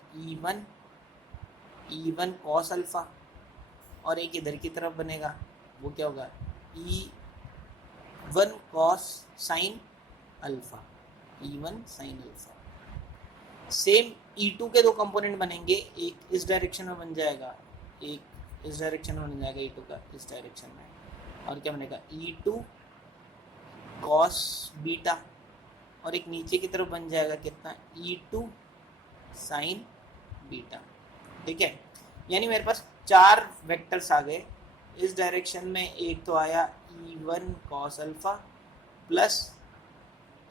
E1 कॉस अल्फा, और एक इधर की तरफ बनेगा वो क्या होगा? E1 cos sine alpha, E1 sine alpha. Same E2 के दो कंपोनेंट बनेंगे, एक इस डायरेक्शन में बन जाएगा, एक इस डायरेक्शन में बन जाएगा E2 का, इस डायरेक्शन में, और क्या बनेगा? E2 कॉस बीटा, और एक नीचे की तरफ बन जाएगा कितना? E2 साइन बीटा, ठीक है। यानी मेरे पास चार वेक्टर्स आ गए इस डायरेक्शन में। एक तो आया E1 cos alpha plus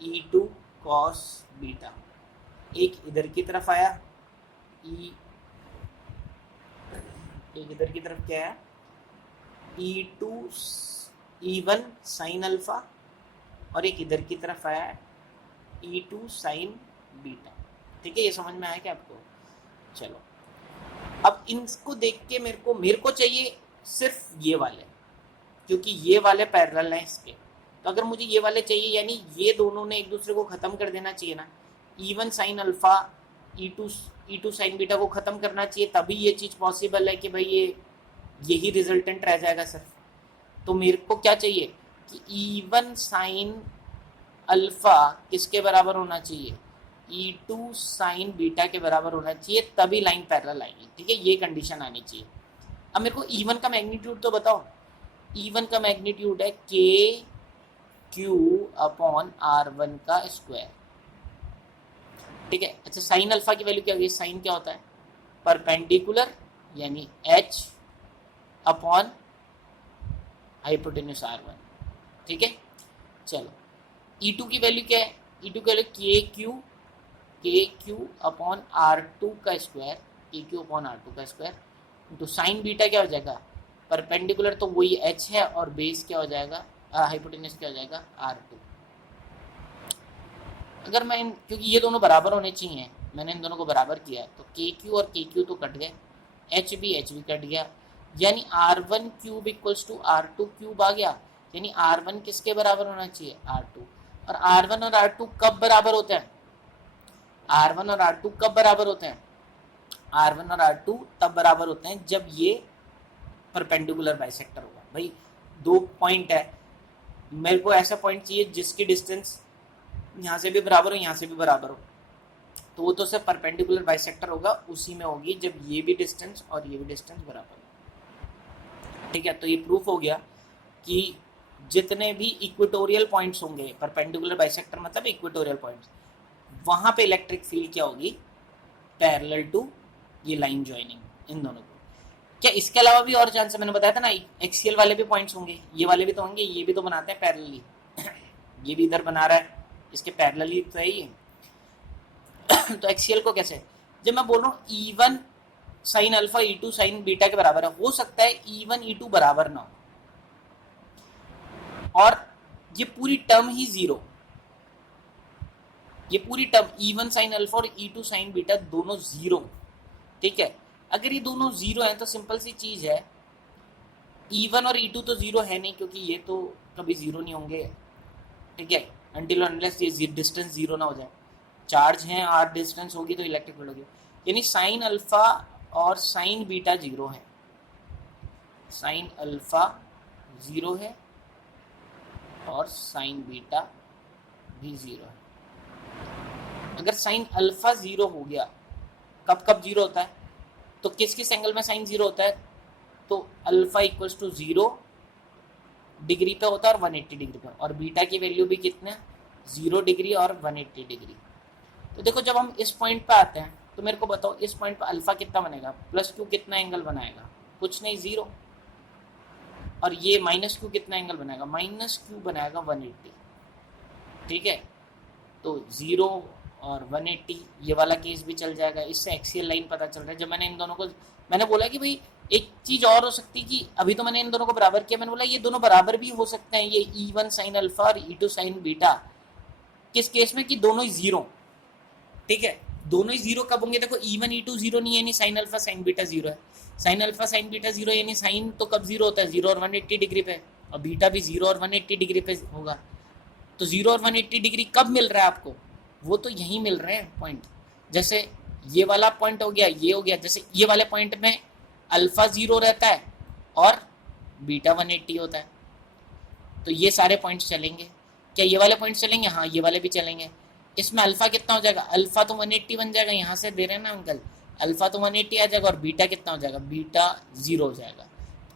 E2 cos beta, एक इधर की तरफ आया एक इधर की तरफ क्या है? E1 साइन अल्फा, और एक इधर की तरफ आया E2 साइन बीटा, ठीक है। ये समझ में आया क्या आपको? चलो अब इनको देख के मेरे को चाहिए सिर्फ ये वाले, क्योंकि ये वाले पैरेलल हैं इसके। तो अगर मुझे ये वाले चाहिए, यानी ये दोनों ने एक दूसरे को ख़त्म कर देना चाहिए ना, E1 sine alpha E2 sign beta को ख़त्म करना चाहिए, तभी ये चीज़ पॉसिबल है कि भाई यही रिजल्टेंट रह जाएगा सिर्फ। तो मेरे को क्या चाहिए कि E1 साइन अल्फ़ा किसके बराबर होना चाहिए, E2 साइन बीटा के बराबर होना चाहिए, तभी लाइन पैरेलल आएगी। ठीक है, ये कंडीशन आनी चाहिए। अब मेरे को E1 का मैग्नीट्यूड तो बताओ। E1 का मैग्नीट्यूड है KQ अपॉन R1 का स्क्वायर। ठीक है, अच्छा साइन अल्फा की वैल्यू क्या होगी, साइन क्या होता है, परपेंडिकुलर यानी H अपॉन हाइपोटेन्यूस R1। ठीक है, चलो E2 की वैल्यू क्या है, E2 की वैल्यू KQ अपॉन R2 का स्क्वायर, KQ अपॉन R2 का स्क्वायर। तो साइन बीटा क्या हो जाएगा, परपेंडिकुलर तो वही H है और बेस क्या हो जाएगा, हाइपोटेन्यूस क्या हो जाएगा R2। अगर मैं क्योंकि ये दोनों बराबर होने चाहिए, मैंने इन दोनों को बराबर किया, तो KQ और KQ तो कट गए, H भी कट गया, यानी R1 cube equals to R2 cube आ गया। यानी R1 किसके बराबर होना चाहिए, R2। और R1 और R2 कब बराबर होते हैं, R1 और R2 कब बराबर होते हैं, R1 और R2 तब बराबर होते हैं जब ये परपेंडिकुलर बाइसेक्टर होगा। भाई दो पॉइंट है, मेरे को ऐसा पॉइंट चाहिए जिसकी डिस्टेंस यहाँ से भी बराबर हो, यहाँ से भी बराबर हो, तो वो तो सिर्फ परपेंडिकुलर बाइसेक्टर होगा, उसी में होगी जब ये भी डिस्टेंस और ये भी डिस्टेंस बराबर हो। ठीक है, तो ये प्रूफ हो गया कि जितने भी इक्वेटोरियल पॉइंट्स होंगे, परपेंडिकुलर बाइसेक्टर मतलब इक्वेटोरियल पॉइंट्स, वहाँ पे इलेक्ट्रिक फील्ड क्या होगी, पैरेलल टू ये लाइन ज्वाइनिंग इन दोनों को। क्या इसके अलावा भी और चांस है, मैंने बताया था ना एक्सियल वाले भी पॉइंट्स होंगे, ये वाले भी तो होंगे, ये भी तो बनाते हैं पैरेलली ये भी इधर बना रहा है, इसके पैरेलली तो है ही तो एक्सियल को कैसे, जब मैं बोल रहा हूँ E1 sine alpha E2 sign beta के बराबर है, हो सकता है E1 E2 बराबर ना हो और ये पूरी टर्म ही जीरो, ये पूरी टर्म E1 साइन अल्फा और E2 साइन बीटा दोनों जीरो। ठीक है, अगर ये दोनों जीरो हैं तो सिंपल सी चीज है, E1 और E2 तो जीरो है नहीं, क्योंकि ये तो कभी जीरो नहीं होंगे। ठीक है, अनटिल अनलेस ये डिस्टेंस जीरो ना हो जाए, चार्ज है आर डिस्टेंस होगी तो इलेक्ट्रिक फील्ड होगी। यानी साइन अल्फा और साइन बीटा जीरो है, साइन अल्फा जीरो है और साइन बीटा भी जीरो है। अगर साइन अल्फा जीरो हो गया, कब कब जीरो होता है, तो किस किस एंगल में साइन जीरो होता है, तो अल्फा इक्वल्स टू 0 डिग्री पे होता है और 180 डिग्री पे, और बीटा की वैल्यू भी कितने, 0 डिग्री और 180 डिग्री। तो देखो जब हम इस पॉइंट पे आते हैं तो मेरे को बताओ इस पॉइंट पे अल्फा कितना बनेगा, प्लस क्यू कितना एंगल बनाएगा, कुछ नहीं 0, और ये माइनस क्यू कितना एंगल बनाएगा, माइनस क्यू बनाएगा 180। ठीक है, तो 0 और 180 ये वाला केस भी चल जाएगा, इससे एक्सियल लाइन पता चल रहा है। जब मैंने इन दोनों को, मैंने बोला कि भाई एक चीज और हो सकती कि अभी तो मैंने इन दोनों को बराबर किया, मैंने बोला ये दोनों बराबर भी हो सकते हैं, ये E1 साइन अल्फा और E2 साइन बीटा, किस केस में कि दोनों ही जीरो। ठीक है, दोनों ही जीरो कब होंगे, देखो E1 E2 जीरो नहीं है, यानी sine alpha sine beta zero है, sine alpha sine beta zero, यानी साइन तो कब जीरो होता है, 0 और 180 डिग्री पे, और बीटा भी 0 और 180 डिग्री पे होगा। तो 0 और 180 डिग्री कब मिल रहा है आपको, वो तो यहीं मिल रहे हैं पॉइंट, जैसे ये वाला पॉइंट हो गया, ये हो गया, जैसे ये वाले पॉइंट में अल्फा 0 रहता है और बीटा 180 होता है, तो ये सारे पॉइंट्स चलेंगे। क्या ये वाले पॉइंट्स चलेंगे, हाँ ये वाले भी चलेंगे। इसमें अल्फा कितना हो जाएगा, अल्फा तो 180 बन जाएगा, यहाँ से दे रहे हैं ना अंकल, अल्फा तो 180 आ जाएगा, और बीटा कितना हो जाएगा, बीटा 0 हो जाएगा।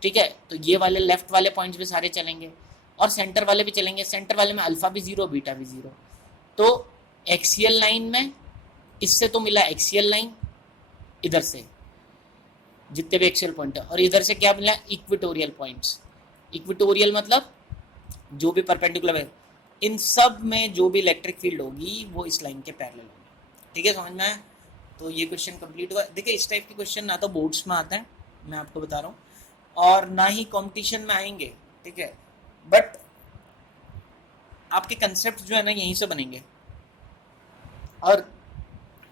ठीक है, तो ये वाले लेफ्ट वाले पॉइंट्स भी सारे चलेंगे और सेंटर वाले भी चलेंगे, सेंटर वाले में अल्फा भी 0 बीटा भी 0। तो एक्सियल लाइन में इससे तो मिला एक्सियल लाइन, इधर से जितने भी एक्सियल पॉइंट है, और इधर से क्या मिला, इक्वेटोरियल पॉइंट्स। इक्वेटोरियल मतलब जो भी परपेंडिकुलर है, इन सब में जो भी इलेक्ट्रिक फील्ड होगी वो इस लाइन के पैरेलल होगी। ठीक है, समझ में आया। तो ये क्वेश्चन कंप्लीट हुआ। देखिए इस टाइप के क्वेश्चन ना तो बोर्ड्स में आते हैं, मैं आपको बता रहा हूँ, और ना ही कंपटीशन में आएंगे। ठीक है, बट आपके कंसेप्ट जो है ना यहीं से बनेंगे, और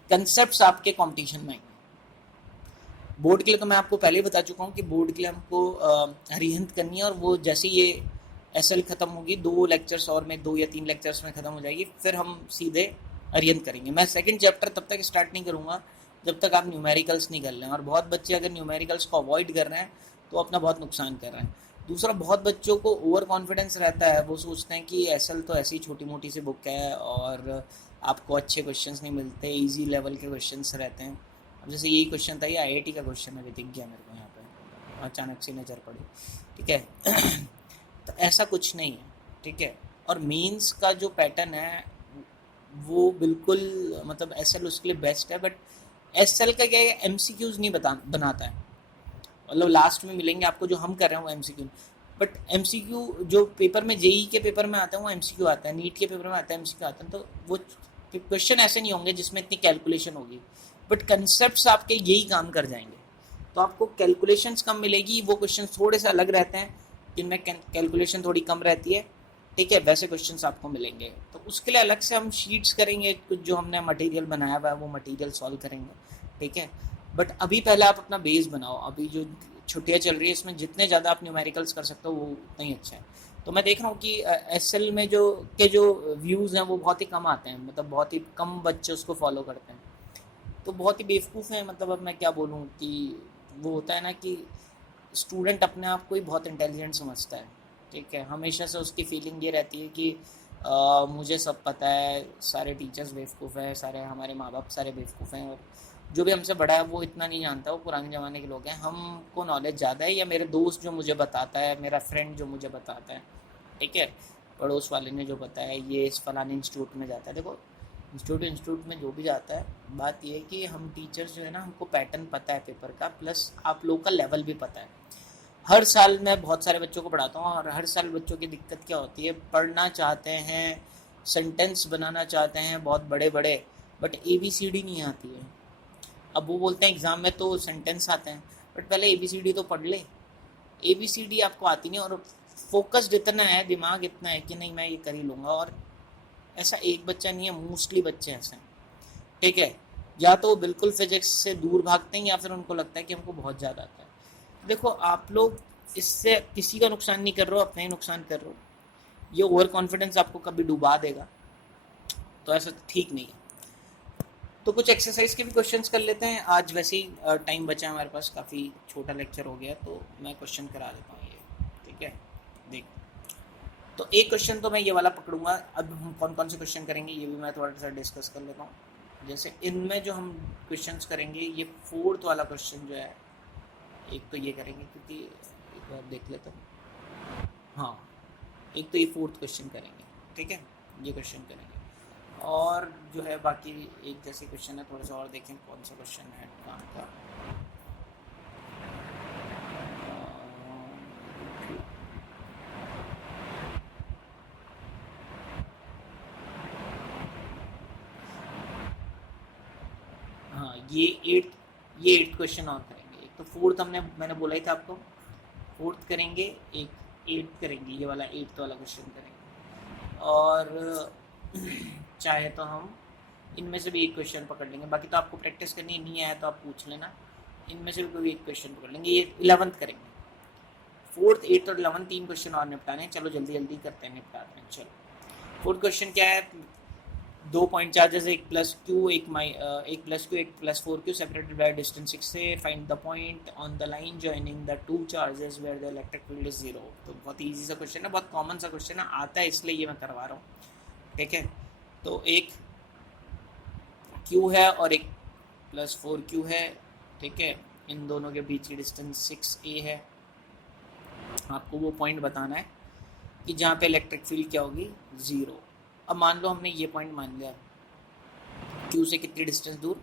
कंसेप्ट्स आपके कंपटीशन में आएंगे। बोर्ड के लिए तो मैं आपको पहले ही बता चुका हूँ कि बोर्ड के लिए हमको अरिहंत करनी है, और वो जैसे ये एसएल ख़त्म होगी 2 लेक्चर्स और में 2 या 3 लेक्चर्स में ख़त्म हो जाएगी, फिर हम सीधे अरिहंत करेंगे। मैं सेकंड चैप्टर तब तक स्टार्ट नहीं करूँगा जब तक आप न्यूमेरिकल्स नहीं कर लें, और बहुत बच्चे अगर न्यूमेरिकल्स को अवॉइड कर रहे हैं तो अपना बहुत नुकसान कर रहे हैं। दूसरा, बहुत बच्चों को ओवर कॉन्फिडेंस रहता है, वो सोचते हैं कि एसएल तो ऐसी छोटी मोटी सी बुक है और आपको अच्छे क्वेश्चंस नहीं मिलते, इजी लेवल के क्वेश्चंस रहते हैं। अब जैसे यही क्वेश्चन था, ये आईआईटी का क्वेश्चन है, दिख गया मेरे को यहाँ पे, अचानक से नज़र पड़ी, ठीक है। तो ऐसा कुछ नहीं है, ठीक है। और मेंस का जो पैटर्न है वो बिल्कुल मतलब एसएल उसके लिए बेस्ट है, बट एसएल का क्या है, एमसीक्यूज नहीं बनाता है। मतलब लास्ट में मिलेंगे आपको जो हम कर रहे हैं वो एमसीक्यू, बट एमसीक्यू जो पेपर में जेई के पेपर में आता है वो एमसीक्यू आता है, नीट के पेपर में आता है एमसीक्यू आता है। तो वो क्वेश्चन ऐसे नहीं होंगे जिसमें इतनी कैलकुलेशन होगी, बट कंसेप्ट्स आपके यही काम कर जाएंगे। तो आपको कैलकुलेशंस कम मिलेगी, वो क्वेश्चन थोड़े से अलग रहते हैं जिनमें कैलकुलेशन थोड़ी कम रहती है, ठीक है, वैसे क्वेश्चंस आपको मिलेंगे। तो उसके लिए अलग से हम शीट्स करेंगे, कुछ जो हमने मटेरियल बनाया हुआ है वो मटेरियल सॉल्व करेंगे, ठीक है। बट अभी पहले आप अपना बेस बनाओ, अभी जो छुट्टियाँ चल रही है इसमें जितने ज़्यादा आप न्यूमेरिकल्स कर सकते हो वो उतना ही अच्छा है। तो मैं देख रहा हूँ कि एसएल में जो व्यूज़ हैं वो बहुत ही कम आते हैं, मतलब बहुत ही कम बच्चे उसको फॉलो करते हैं, तो बहुत ही बेवकूफ़ हैं। मतलब अब मैं क्या बोलूँ कि वो होता है ना कि स्टूडेंट अपने आप को ही बहुत इंटेलिजेंट समझता है, ठीक है। हमेशा से उसकी फीलिंग ये रहती है कि मुझे सब पता है, सारे टीचर्स बेवकूफ़ हैं, सारे हमारे माँ बाप सारे बेवकूफ़ हैं, और जो भी हमसे बड़ा है वो इतना नहीं जानता, वो पुराने ज़माने के लोग हैं, हमको नॉलेज ज़्यादा है, या मेरे दोस्त जो मुझे बताता है, मेरा फ्रेंड जो मुझे बताता है, ठीक है, पड़ोस वाले ने जो बताया ये इस फलाने इंस्टीट्यूट में जाता है। देखो इंस्टीट्यूट में जो भी जाता है, बात ये है कि हम टीचर्स जो है ना, हमको पैटर्न पता है पेपर का, प्लस आप लोग का लेवल भी पता है। हर साल मैं बहुत सारे बच्चों को पढ़ाता हूँ, और हर साल बच्चों की दिक्कत क्या होती है, पढ़ना चाहते हैं, सेंटेंस बनाना चाहते हैं बहुत बड़े बड़े, बट ABCD नहीं आती है। अब वो बोलते हैं एग्ज़ाम में तो सेंटेंस आते हैं, बट पहले ABCD तो पढ़ ले। ABCD आपको आती नहीं, और फोकस्ड इतना है, दिमाग इतना है कि नहीं मैं ये कर ही लूँगा। और ऐसा एक बच्चा नहीं है, मोस्टली बच्चे ऐसे हैं, ठीक है। या तो बिल्कुल फिजिक्स से दूर भागते हैं, या फिर उनको लगता है कि हमको बहुत ज़्यादा आता है। देखो आप लोग इससे किसी का नुकसान नहीं कर रहे हो, अपना ही नुकसान कर रहे हो। ये ओवर कॉन्फिडेंस आपको कभी डुबा देगा, तो ऐसा ठीक नहीं है। तो कुछ एक्सरसाइज के भी क्वेश्चंस कर लेते हैं आज, वैसे ही टाइम बचा है हमारे पास, काफ़ी छोटा लेक्चर हो गया, तो मैं क्वेश्चन करा देता हूँ ये, ठीक है। देख, तो एक क्वेश्चन तो मैं ये वाला पकड़ूंगा। अब हम कौन कौन से क्वेश्चन करेंगे ये भी मैं थोड़ा सा डिस्कस कर लेता हूँ। जैसे इनमें जो हम क्वेश्चंस करेंगे, ये 4th वाला क्वेश्चन जो है, एक तो ये करेंगे, क्योंकि एक बार देख लेता हूँ, हाँ, एक तो ये 4th क्वेश्चन करेंगे, ठीक है, ये क्वेश्चन करेंगे। और जो है बाकी एक जैसे क्वेश्चन है, थोड़ा सा और देखें कौन सा क्वेश्चन है कहाँ का। हाँ, ये 8th क्वेश्चन और करेंगे। एक तो 4th मैंने बोला ही था आपको, 4th करेंगे, एक 8th करेंगे, ये वाला 8th वाला क्वेश्चन करेंगे। और चाहे तो हम इनमें से भी एक क्वेश्चन पकड़ लेंगे, बाकी तो आपको प्रैक्टिस करनी नहीं आया तो आप पूछ लेना, इनमें से भी कोई एक क्वेश्चन पकड़ लेंगे। ये 11th करेंगे, 4th 8th और 11th 3 क्वेश्चन और निपटाने। चलो जल्दी जल्दी करते हैं, निपटाते हैं। चलो 4th क्वेश्चन क्या है, 2 पॉइंट चार्जेस, एक प्लस क्यू एक प्लस क्यू एक plus 4Q separated by distance 6 से, find the point on the line joining the 2 charges where the electric field is 0। तो बहुत ईजी सा क्वेश्चन है, बहुत कॉमन सा क्वेश्चन है, आता है इसलिए ये मैं करवा रहा हूँ, ठीक है। तो एक Q है और एक प्लस 4Q है, ठीक है, इन दोनों के बीच की डिस्टेंस 6A है। आपको वो पॉइंट बताना है कि जहाँ पे इलेक्ट्रिक फील्ड क्या होगी, 0। अब मान लो हमने ये पॉइंट मान लिया, Q से कितनी डिस्टेंस दूर,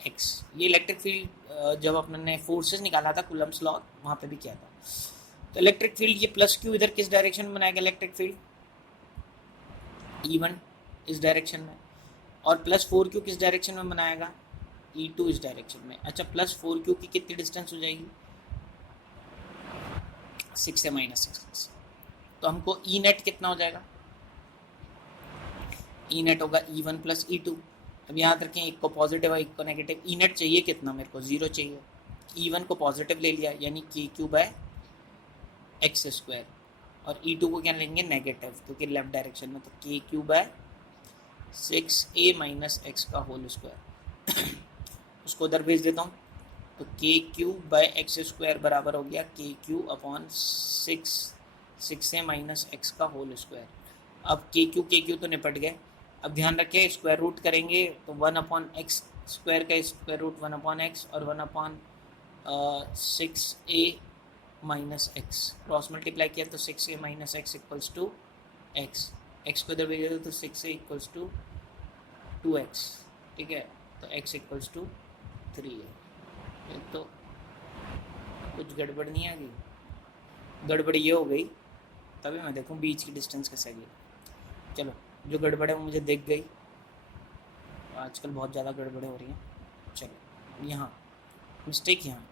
x। ये इलेक्ट्रिक फील्ड जब अपने फोर्सेस निकाला था कूलम्स लॉ, वहाँ पे भी किया था। तो इलेक्ट्रिक फील्ड ये प्लस Q इधर किस डायरेक्शन में बनाएगा, इलेक्ट्रिक फील्ड E1 इस डायरेक्शन में, और प्लस 4Q किस डायरेक्शन में बनाएगा, E2 इस डायरेक्शन में। अच्छा, प्लस 4Q की कितनी डिस्टेंस हो जाएगी, 6 से -6। तो हमको E नेट कितना हो जाएगा, E नेट होगा E1 प्लस E2। अब याद रखें, एक को पॉजिटिव और एक को नेगेटिव। E नेट चाहिए कितना, मेरे को 0 चाहिए, E1 को पॉजिटिव ले लिया यानी के क्यू बाय एक्स स्क्वायर, और E2 को क्या लेंगे नेगेटिव क्योंकि लेफ्ट डायरेक्शन में, तो k q by 6a minus x का होल स्क्वायर। उसको उधर भेज देता हूँ, तो k q bye x square बराबर हो गया के Q upon 6a minus x का होल स्क्वायर। अब के क्यू तो निपट गए। अब ध्यान रखें स्क्वायर रूट करेंगे तो 1 अपॉन एक्स स्क्वायर का स्क्वायर रूट 1 अपॉन एक्स और 1 upon 6a minus x, cross multiply किया तो 6a minus x equals to x, x को इधर भेज दिया तो 6a इक्वल्स टू 2x, ठीक है, तो x इक्वल्स टू 3 है। तो कुछ गड़बड़ नहीं आ गई, गड़बड़ ये हो गई तभी मैं देखूं बीच की डिस्टेंस कैसे गई। चलो जो गड़बड़ है वो मुझे दिख गई, आजकल बहुत ज़्यादा गड़बड़ें हो रही हैं। चलो यहाँ मिस्टेक, यहाँ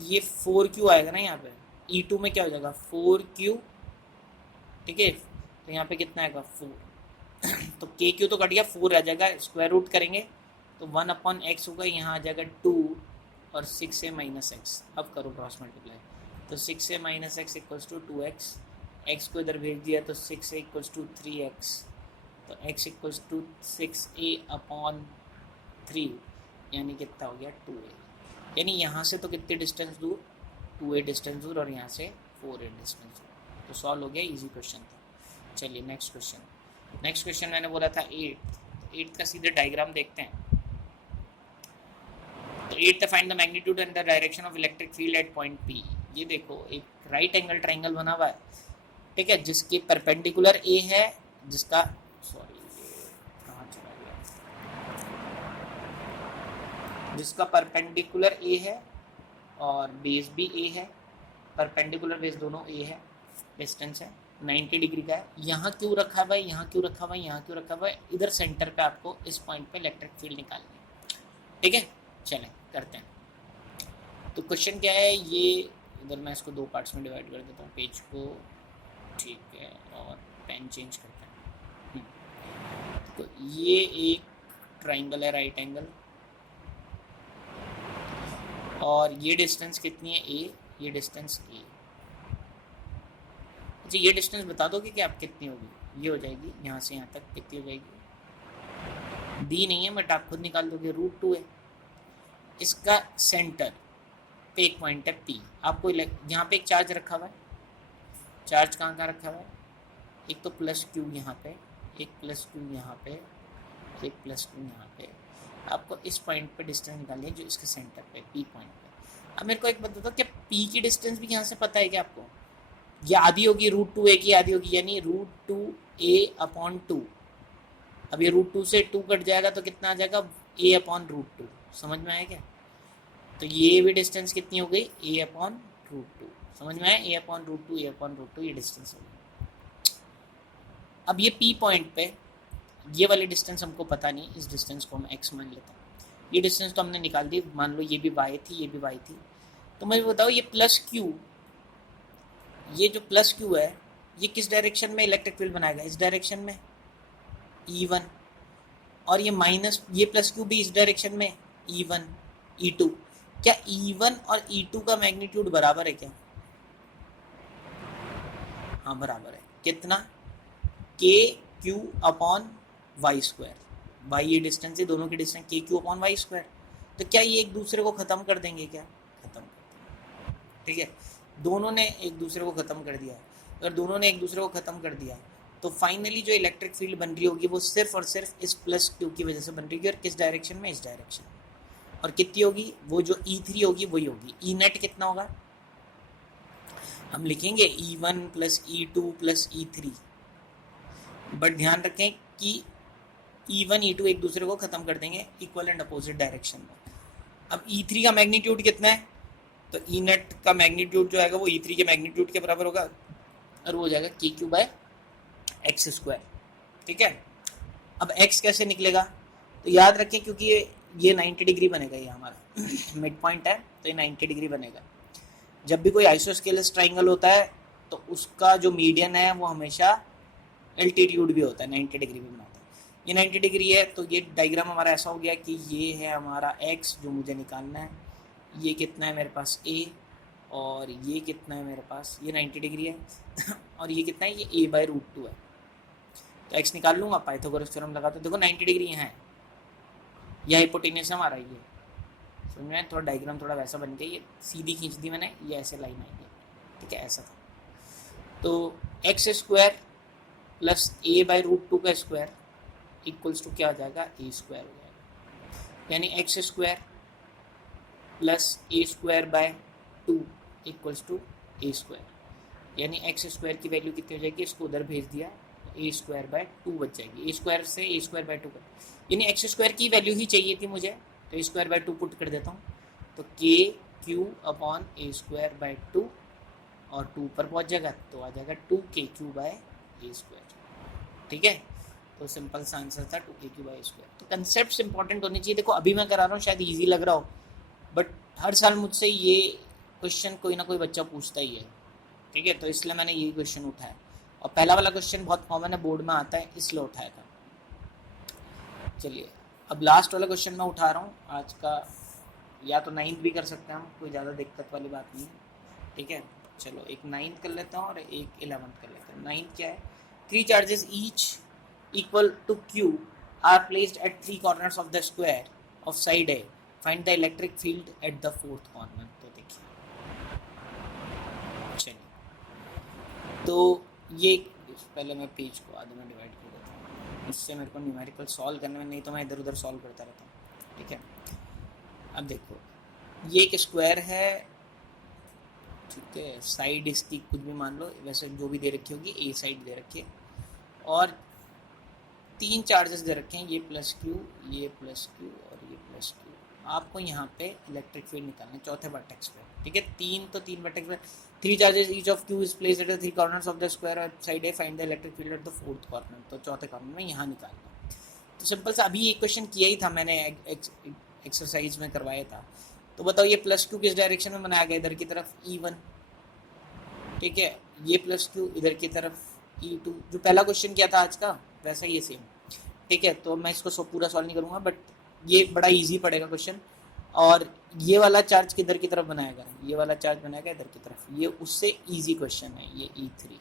ये 4q आएगा ना यहाँ पे, E2 में क्या हो जाएगा 4q, ठीक है, तो यहाँ पे कितना आएगा 4 तो के क्यू तो कट गया, 4 आ जाएगा, स्क्वायर रूट करेंगे तो 1 अपॉन एक्स होगा, यहाँ आ जाएगा 2 और 6a माइनस एक्स। अब करो क्रॉस मल्टीप्लाई, तो 6a minus x equals to 2x, x को इधर भेज दिया तो 6a इक्वल्स टू 3x, तो x equals to 6a upon 3 यानी कितना हो गया 2a, यानी यहाँ से तो कितनी डिस्टेंस दूर 2a डिस्टेंस दूर और यहाँ से 4a डिस्टेंस दूर। तो सॉल्व हो गया, इजी क्वेश्चन था। चलिए नेक्स्ट क्वेश्चन मैंने बोला था 8 का सीधे डायग्राम देखते हैं। तो 8 find the magnitude and the direction of electric field eight point P। ये देखो एक राइट एंगल ट्राइंगल बना हुआ है, ठीक है, जिसके परपेंडिकुलर A है, जिसका कहाँ चला गया, जिसका परपेंडिकुलर A है और बेस भी A है, परपेंडिकुलर बेस दोनों A है, डिस्टेंस है 90 डिग्री का है। यहाँ क्यों रखा हुआ है, यहाँ क्यों रखा हुआ है, यहाँ क्यों रखा हुआ है, इधर सेंटर पे आपको इस पॉइंट पे इलेक्ट्रिक फील्ड निकालनी है, ठीक है। चलें करते हैं। तो क्वेश्चन क्या है ये, इधर मैं इसको 2 पार्ट्स में डिवाइड कर देता हूँ पेज को, ठीक है, और पेन चेंज करते हैं। तो ये एक ट्राइंगल है राइट एंगल, और ये डिस्टेंस कितनी है A, ये डिस्टेंस A। अच्छा ये डिस्टेंस बता दोगे कि आप कितनी होगी, ये हो जाएगी यहाँ से यहाँ तक कितनी हो जाएगी, दी नहीं है बट आप खुद निकाल दोगे, √2 है। इसका सेंटर पे एक पॉइंट है P, आपको यहाँ पे एक चार्ज रखा हुआ है, चार्ज कहाँ रखा हुआ है, एक तो +q यहाँ पे, एक +q यहाँ पे, एक +q यहाँ पे। आपको इस पॉइंट पे डिस्टेंस निकालनी है जो इसके सेंटर पे P पॉइंट पे। अब मेरे को एक बात बताओ, क्या P की डिस्टेंस भी यहाँ से पता है क्या आपको, ये आधी होगी √2a की आधी होगी, यानी √2a अपॉन 2। अब ये √2 से 2 कट जाएगा तो कितना आ जाएगा a अपॉन √2, समझ में आया क्या। तो ये भी डिस्टेंस कितनी हो गई a अपॉन √2, समझ में आया, a अपॉन √2 ये डिस्टेंस हो गई। अब ये P पॉइंट पे ये वाली डिस्टेंस हमको पता नहीं, इस डिस्टेंस को हम x मान लेता हूँ, ये डिस्टेंस तो हमने निकाल दी, मान लो ये भी y थी ये भी y थी। तो मुझे बताओ ये +q, ये जो +q है ये किस डायरेक्शन में इलेक्ट्रिक फील्ड बनाएगा, इस डायरेक्शन में E1, और ये माइनस ये +q भी इस डायरेक्शन में E1 E2। क्या E1 और E2 का मैग्नीट्यूड बराबर है क्या, हाँ बराबर है, कितना KQ upon y square, y ये डिस्टेंस है, दोनों की distance KQ upon y square. तो क्या ये एक दूसरे को ख़त्म कर देंगे, क्या ख़त्म कर देंगे, ठीक है, दोनों ने एक दूसरे को ख़त्म कर दिया। अगर दोनों ने एक दूसरे को ख़त्म कर दिया तो फाइनली जो इलेक्ट्रिक फील्ड बन रही होगी वो सिर्फ और सिर्फ इस +q की वजह से बन रही होगी, और किस डायरेक्शन में, इस डायरेक्शन में। और कितनी होगी, वो जो E3 होगी वही होगी। E नेट कितना होगा, हम लिखेंगे E1 + E2 + E3, बट ध्यान रखें कि E1 E2 एक दूसरे को ख़त्म कर देंगे इक्वल एंड अपोजिट डायरेक्शन में। अब E3 का मैग्नीट्यूड कितना है, तो E नेट का मैग्नीट्यूड जो आएगा वो E3 के मैग्नीट्यूड के बराबर होगा, और वो हो जाएगा KQ/x², ठीक है। अब x कैसे निकलेगा, तो याद रखें क्योंकि ये 90 डिग्री बनेगा, ये हमारा मिड पॉइंट है तो ये 90 डिग्री बनेगा। जब भी कोई आइसोस्केलस ट्राइंगल होता है तो उसका जो मीडियन है वो हमेशा एल्टीट्यूड भी होता है, 90 डिग्री भी बनाता है। ये 90 डिग्री है तो ये डायग्राम हमारा ऐसा हो गया कि ये है हमारा x जो मुझे निकालना है, ये कितना है मेरे पास a, और ये कितना है मेरे पास, ये 90 डिग्री है और ये कितना है, ये a/√2 है। तो x निकाल लूँगा, पाइथागोरस थ्योरम लगा तो देखो 90 डिग्री यहाँ है, यह हाइपोटेन्यूज हमारा ये समझ में। थोड़ा डायग्राम थोड़ा वैसा बन गया, ये सीधी खींच दी मैंने, ये ऐसे लाइन आई है, ठीक है, ऐसा था। तो x² प्लस a/√2 का स्क्वायर इक्वल्स टू क्या हो जाएगा, a² हो जाएगा, यानी x² plus a²/2 equals to a², यानी x² की वैल्यू कितनी हो जाएगी, इसको उधर भेज दिया, a²/2 बच जाएगी, a² से a²/2 कर, यानी x² की वैल्यू ही चाहिए थी मुझे, तो a²/2 पुट कर देता हूँ, तो kq/a²/2 और 2 पर पहुँच जाएगा तो आ जाएगा 2kq/a², ठीक है। तो सिंपल सा आंसर था 2kq/a²। तो कंसेप्ट इंपॉर्टेंट होनी चाहिए। देखो अभी मैं करा रहा हूँ, शायद इजी लग रहा हो, बट हर साल मुझसे ये क्वेश्चन कोई ना कोई बच्चा पूछता ही है, ठीक है, तो इसलिए मैंने यही क्वेश्चन उठाया, और पहला वाला क्वेश्चन बहुत कॉमन है, बोर्ड में आता है, इसलिए उठाया था। चलिए अब लास्ट वाला क्वेश्चन मैं उठा रहा हूँ आज का, या तो 9th भी कर सकते हैं हम, कोई ज़्यादा दिक्कत वाली बात नहीं है, ठीक है। चलो एक 9th कर लेता हूँ और एक 11th कर लेता हूँ। 9th क्या है, 3 charges each equal to Q are placed at 3 corners of the square of side A, find the electric field at the 4th corner. तो देखिए, चलिए तो ये पहले मैं पेज को आधे में डिवाइड कर देता हूँ, इससे मेरे को न्यूमेरिकल सॉल्व करने में, नहीं तो मैं इधर उधर सॉल्व करता रहता हूँ, ठीक है। अब देखो ये एक स्क्वायर है, ठीक है, साइड इसकी कुछ भी मान लो, वैसे जो भी दे रखी होगी, ए साइड दे रखी है, और 3 चार्जेस दे रखे हैं, ये प्लस Q, ये प्लस Q और ये प्लस Q। आपको यहाँ पे इलेक्ट्रिक फील्ड निकालना है चौथे वर्टेक्स पे, ठीक है। 3 वर्टेक्स पे, 3 charges each of Q is placed at the 3 corners of the square side A, find the electric field at the 4th corner. तो चौथे कॉर्नर में यहाँ निकालना। तो सिंपल सा अभी एक क्वेश्चन किया ही था मैंने, एक्सरसाइज में करवाया था। तो बताओ ये प्लस Q किस डायरेक्शन में बनाया गया, इधर की तरफ E1, ठीक है, ये प्लस Q इधर की तरफ E2, जो पहला क्वेश्चन किया था आज का वैसा ये सेम, ठीक है। तो मैं इसको पूरा सॉल्व नहीं करूँगा, बट ये बड़ा इजी पड़ेगा क्वेश्चन। और ये वाला चार्ज किधर की तरफ बनाएगा, ये वाला चार्ज बनाएगा इधर की तरफ, ये उससे इजी क्वेश्चन है, ये E3।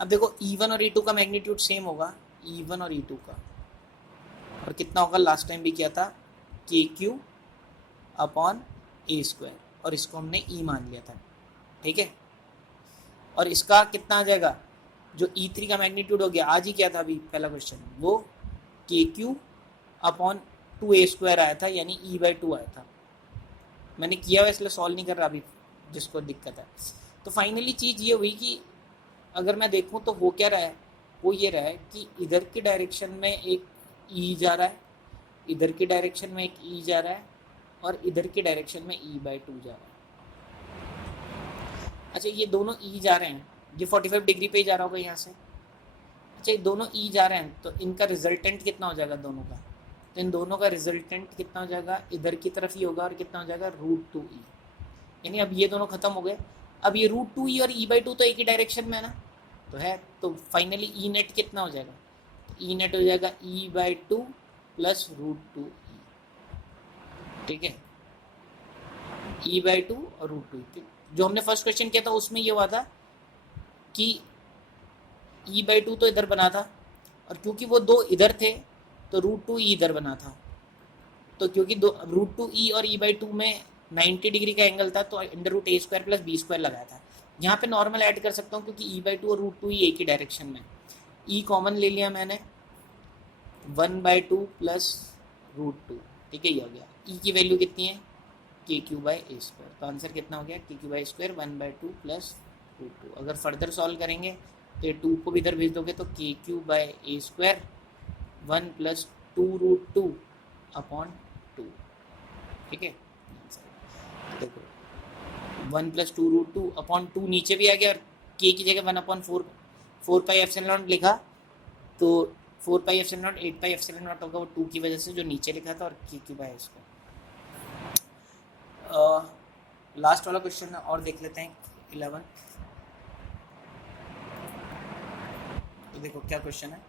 अब देखो E1 और E2 का मैग्नीट्यूड सेम होगा, E1 और E2 का, और कितना होगा, लास्ट टाइम भी किया था, KQ/A², और इसको हमने E मान लिया था, ठीक है। और इसका कितना आ जाएगा, जो E3 का मैग्नीट्यूड हो गया, आज ही क्या था अभी पहला क्वेश्चन, वो KQ/2A² आया था, यानी E/2 आया था। मैंने किया हुआ इसलिए सॉल्व नहीं कर रहा अभी, जिसको दिक्कत है। तो फाइनली चीज़ ये हुई कि अगर मैं देखूं तो हो क्या रहा है, वो ये रहा है कि इधर की डायरेक्शन में एक E जा रहा है, इधर की डायरेक्शन में एक E जा रहा है, और इधर की डायरेक्शन में E/2 जा रहा है। अच्छा ये दोनों E जा रहे हैं, ये 45 डिग्री पे ही जा रहा होगा यहाँ से। अच्छा ये दोनों E जा रहे हैं, तो इनका रिजल्टेंट कितना हो जाएगा दोनों का, तो इन दोनों का रिजल्टेंट कितना हो जाएगा, इधर की तरफ ही होगा, और कितना हो जाएगा, √2E। यानी अब ये दोनों खत्म हो गए, अब ये √2E और E/2 तो एक ही डायरेक्शन में है ना, तो है, तो फाइनली E नेट कितना हो जाएगा, तो E नेट हो जाएगा E/2 प्लस √2E, ठीक है, E/2 और √2E। जो हमने फर्स्ट क्वेश्चन किया था उसमें ये हुआ था कि E/2 तो इधर बना था, और क्योंकि वो दो इधर थे तो √2E इधर बना था, तो क्योंकि दो √2E और E/2 में 90 डिग्री का एंगल था, तो √A² प्लस B² लगाया था। यहाँ पे नॉर्मल ऐड कर सकता हूँ, क्योंकि E/2 और √2E एक ही डायरेक्शन में, E कॉमन ले लिया मैंने, 1/2 प्लस √2, ठीक है, ये हो गया। E की वैल्यू कितनी है, KQ/A², तो आंसर कितना हो गया, KQ/A², 1/2 प्लस √2। अगर फर्दर सॉल्व करेंगे तो ये 2 को भी इधर भेज दोगे, तो KQ/A², 1 प्लस 2√2/2, ठीक है। देखो 1 प्लस 2√2/2 नीचे भी आ गया, और K की जगह 1/4 4πε0 लिखा, तो 4πε0 8πε0 होगा, वो 2 की वजह से जो नीचे लिखा था, और KQ/A²। लास्ट वाला क्वेश्चन और देख लेते हैं, 11। तो देखो क्या क्वेश्चन है,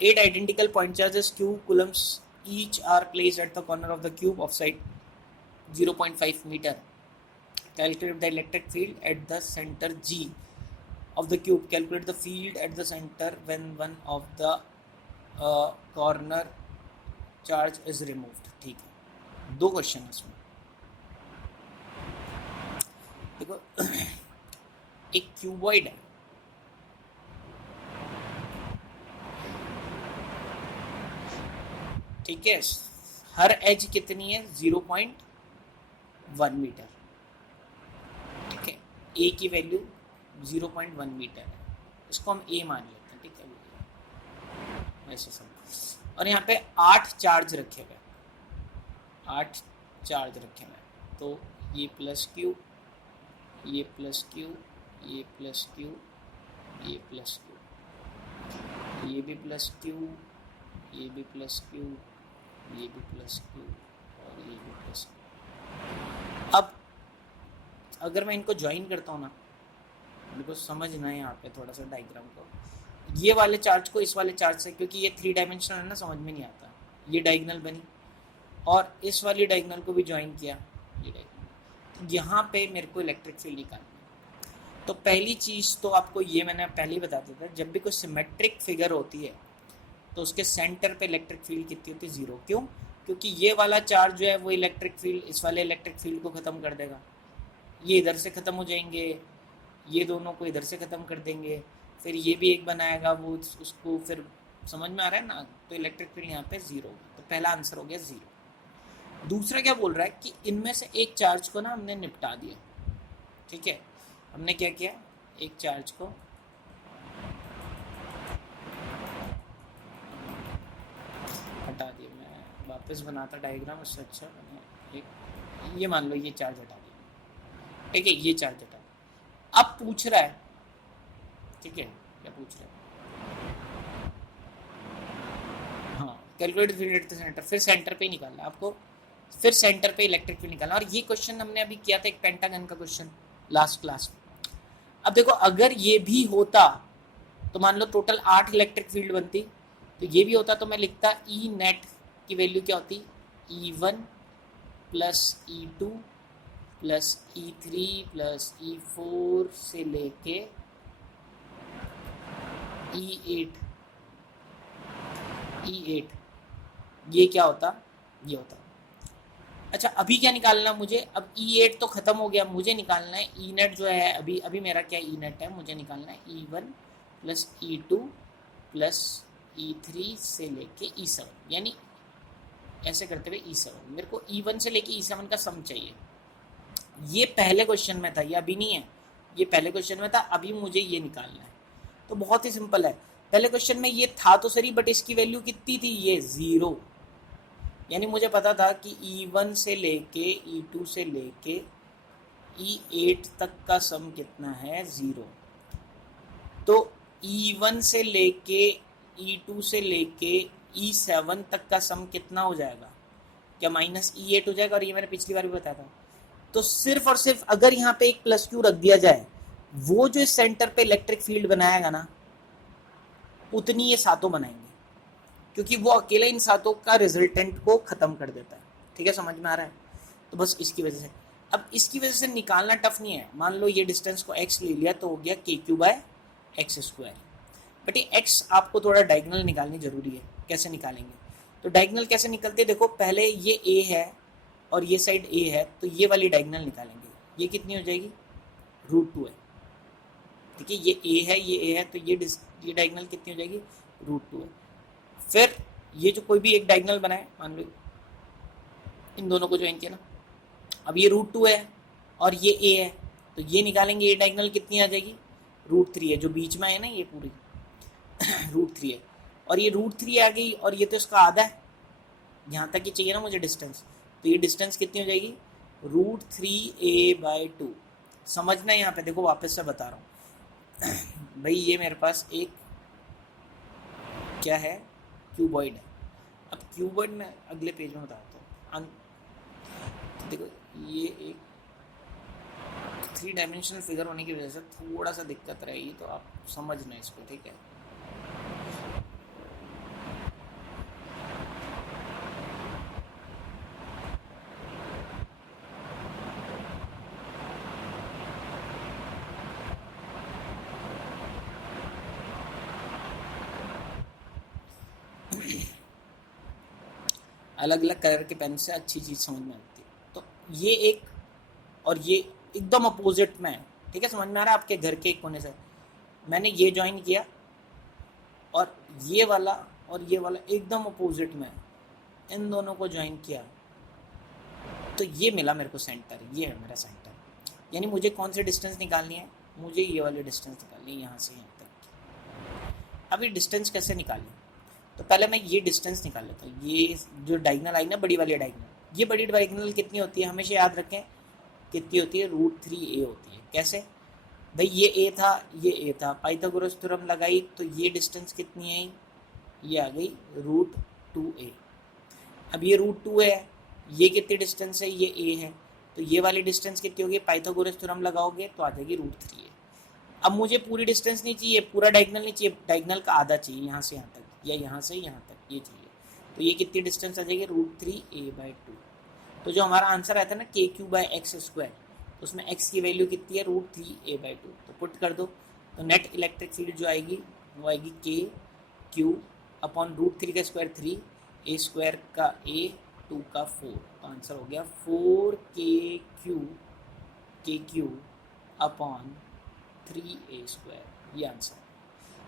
8 identical point charges Q coulombs each are placed at the corner of the cube of side 0.5 metre. Calculate the electric field at the center G of the cube. Calculate the field at the center when one of the corner charge is removed. ठीक है, 2 क्वेश्चन इसमें. देखो एक क्यूबॉइड है, ठीक है, हर एज कितनी है 0.1 मीटर. ठीक है, ए की वैल्यू 0.1 मीटर है, इसको हम ए मान लेते हैं. ठीक है, ऐसे सब. और यहाँ पे 8 चार्ज रखे हुए, 8 चार्ज रखे हुए. तो ये प्लस क्यू, ये प्लस क्यू, ये प्लस क्यू, ये प्लस क्यू, ये भी प्लस क्यू, ये भी प्लस क्यू, ये भी प्लस क्यू और ये भी प्लस क्यू. अब अगर मैं इनको ज्वाइन करता हूँ ना, बिल्कुल समझना है यहाँ पे थोड़ा सा डायग्राम को. ये वाले चार्ज को इस वाले चार्ज से, क्योंकि ये 3 डायमेंशनल है ना, समझ में नहीं आता. ये डायगोनल बनी और इस वाली डायगोनल को भी ज्वाइन किया, ये डायगोनल. यहाँ पे मेरे को इलेक्ट्रिक फील्ड निकालना है. तो पहली चीज़ तो आपको ये मैंने पहले ही बता दिया था, जब भी कोई सिमेट्रिक फिगर होती है तो उसके सेंटर पे इलेक्ट्रिक फील्ड कितनी होती है? 0. क्यों? क्योंकि ये वाला चार्ज जो है वो इलेक्ट्रिक फील्ड, इस वाले इलेक्ट्रिक फील्ड को ख़त्म कर देगा. ये इधर से ख़त्म हो जाएंगे, ये दोनों को इधर से ख़त्म कर देंगे, फिर ये भी एक बनाएगा, वो उसको, फिर समझ में आ रहा है ना. तो इलेक्ट्रिक फील्ड यहाँ पे 0. तो पहला आंसर हो गया 0. दूसरा क्या बोल रहा है कि इनमें से एक चार्ज को ना हमने निपटा दिया. ठीक है, हमने क्या किया, एक चार्ज को हटा दिया. मैं वापस बनाता डायग्राम, उससे अच्छा एक ये मान लो, ये चार्ज हटा दिया. ठीक है, ये चार्ज हटा. अब पूछ रहा है, ठीक है, क्या पूछ रहा है? हाँ, calculate field at the centre. फिर सेंटर पे ही निकालना आपको, फिर सेंटर पे इलेक्ट्रिक फील्ड निकालना. और ये क्वेश्चन हमने अभी किया था, एक पेंटागन का क्वेश्चन लास्ट क्लास में. अब देखो, अगर ये भी होता तो मान लो टोटल 8 इलेक्ट्रिक फील्ड बनती. तो ये भी होता तो मैं लिखता ई नेट की वैल्यू क्या होती, E1 plus E2 plus E3 plus E4 से लेके E8. ये क्या होता, ये होता. अच्छा, अभी क्या निकालना मुझे? अब E8 तो ख़त्म हो गया, मुझे निकालना है E नेट जो है. अभी मेरा क्या E नेट है, मुझे निकालना है E1 plus E2 plus E3 से लेके E7, यानी ऐसे करते हुए E7. मेरे को E1 से लेके E7 का सम चाहिए. ये पहले क्वेश्चन में था, ये अभी नहीं है, ये पहले क्वेश्चन में था. अभी मुझे ये निकालना है. तो बहुत ही सिंपल है. पहले क्वेश्चन में ये था तो सही, बट इसकी वैल्यू कितनी थी, ये 0. यानी मुझे पता था कि E1 से लेके E2 से लेके E8 तक का सम कितना है, 0. तो E1 से लेके E2 से लेके E7 तक का सम कितना हो जाएगा, क्या माइनस E8 हो जाएगा. और ये मैंने पिछली बार भी बताया था. तो सिर्फ और सिर्फ अगर यहाँ पे एक प्लस क्यू रख दिया जाए, वो जो इस सेंटर पे इलेक्ट्रिक फील्ड बनाएगा ना, उतनी ये सातों बनाएंगे, क्योंकि वो अकेला इन सातों का रिजल्टेंट को ख़त्म कर देता है. ठीक है, समझ में आ रहा है? तो बस इसकी वजह से. अब इसकी वजह से निकालना टफ नहीं है. मान लो ये डिस्टेंस को x ले लिया तो हो गया KQ/x². बट ये x आपको थोड़ा डायगोनल निकालनी ज़रूरी है. कैसे निकालेंगे? तो डायगोनल कैसे निकलते, देखो पहले ये a है और ये साइड a है, तो ये वाली डायगोनल निकालेंगे. ये कितनी हो जाएगी, √2 है. ठीक है, ये a है, ये a है, तो ये डायगोनल कितनी हो जाएगी, √2 है. फिर ये जो कोई भी एक डायगोनल बनाए, मान लो इन दोनों को ज्वाइन किया ना, अब ये √2 है और ये a है, तो ये निकालेंगे. ये डायगोनल कितनी आ जाएगी, √3 है. जो बीच में है ना, ये पूरी √3 है. और ये √3 आ गई, और ये तो इसका आधा है, यहाँ तक ही चाहिए ना मुझे डिस्टेंस. तो ये डिस्टेंस कितनी हो जाएगी, √3a/2. समझना यहाँ पे, देखो वापस से बता रहा हूँ भाई. ये मेरे पास एक क्या है, क्यूबॉइड है. अब क्यूबॉइड में अगले पेज में बताता हूँ. तो देखो, ये एक 3 डायमेंशनल फिगर होने की वजह से थोड़ा सा दिक्कत रहेगी, तो आप समझना इसको. ठीक है, अलग अलग कलर के पेन से अच्छी चीज़ समझ में आती है। तो ये एक और ये एकदम अपोजिट में है, ठीक है, समझ में आ रहा है? आपके घर के एक कोने से मैंने ये ज्वाइन किया और ये वाला एकदम अपोजिट में, इन दोनों को ज्वाइन किया तो ये मिला मेरे को सेंटर, ये है मेरा सेंटर। यानी मुझे कौन सी डिस्टेंस निकालनी है? मुझे ये वाली डिस्टेंस निकालनी है, यहाँ से यहाँ तक। अब ये डिस्टेंस कैसे निकालनी? तो पहले मैं ये डिस्टेंस निकाल लेता हूँ। ये जो डायगोनल आई ना, बड़ी वाली डायगोनल, ये बड़ी डायगोनल कितनी होती है? हमेशा याद रखें कितनी होती है? √3a होती है। कैसे भाई? ये a था, ये a था, पाइथागोरस थ्योरम लगाई तो ये डिस्टेंस कितनी आई? ये आ गई √2a। अब ये √2 है, ये कितनी डिस्टेंस है? ये a है, तो ये वाली डिस्टेंस कितनी होगी? पाइथागोरस थ्योरम लगाओगे तो आ जाएगी √3a। अब मुझे पूरी डिस्टेंस नहीं चाहिए, पूरा डायगोनल नहीं चाहिए, डायगोनल का आधा चाहिए, यहाँ से यहाँ तक या यहाँ से यहाँ तक ये चाहिए। तो ये कितनी डिस्टेंस आ जाएगी? √3a/2। तो जो हमारा आंसर आता है ना kq/x², उसमें x की वैल्यू कितनी है? √3a/2। तो पुट कर दो तो नेट इलेक्ट्रिक फील्ड जो आएगी वो आएगी kq/√3 का स्क्वायर 3, a² का a, 2 का 4। तो आंसर हो गया 4kq/3a², ये आंसर।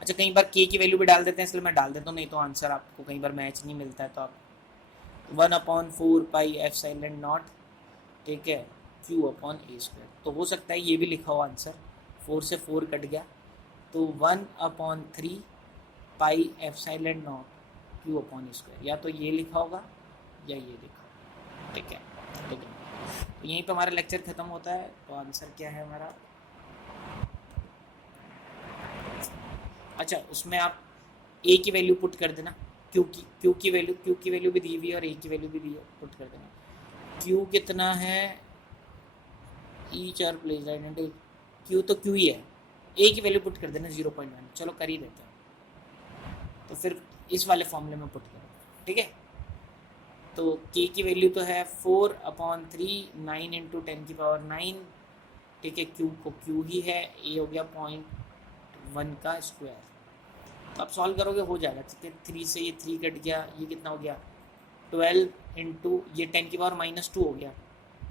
अच्छा, कई बार k की वैल्यू भी डाल देते हैं, इसलिए मैं डाल देता हूँ, नहीं तो आंसर आपको कई बार मैच नहीं मिलता है तो आप 1/4πε0, ठीक है, q/a²। तो हो सकता है ये भी लिखा हो आंसर, 4 से 4 कट गया तो 1/3πε0 q/a², या तो ये लिखा होगा या ये लिखा होगा, ठीक है। तो यहीं पे हमारा लेक्चर खत्म होता है। तो आंसर क्या है हमारा? अच्छा, उसमें आप a की वैल्यू पुट कर देना, q की वैल्यू भी दी हुई है और a की वैल्यू भी दी है, पुट कर देना। q कितना है? E4 प्लेस आइडेंटिटी, q तो q ही है, a की वैल्यू पुट कर देना 0.1। चलो कर ही देते हैं, तो फिर इस वाले फॉर्मूले में पुट करो, ठीक है। तो k की वैल्यू तो है 4/3, 9 × 10⁹, ठीक है। q को q ही है, a हो गया 0.1 का स्क्वायर। तो आप सॉल्व करोगे हो जाएगा, ठीक है। 3 से ये 3 कट गया, ये कितना हो गया? 12 × ये 10⁻² हो गया,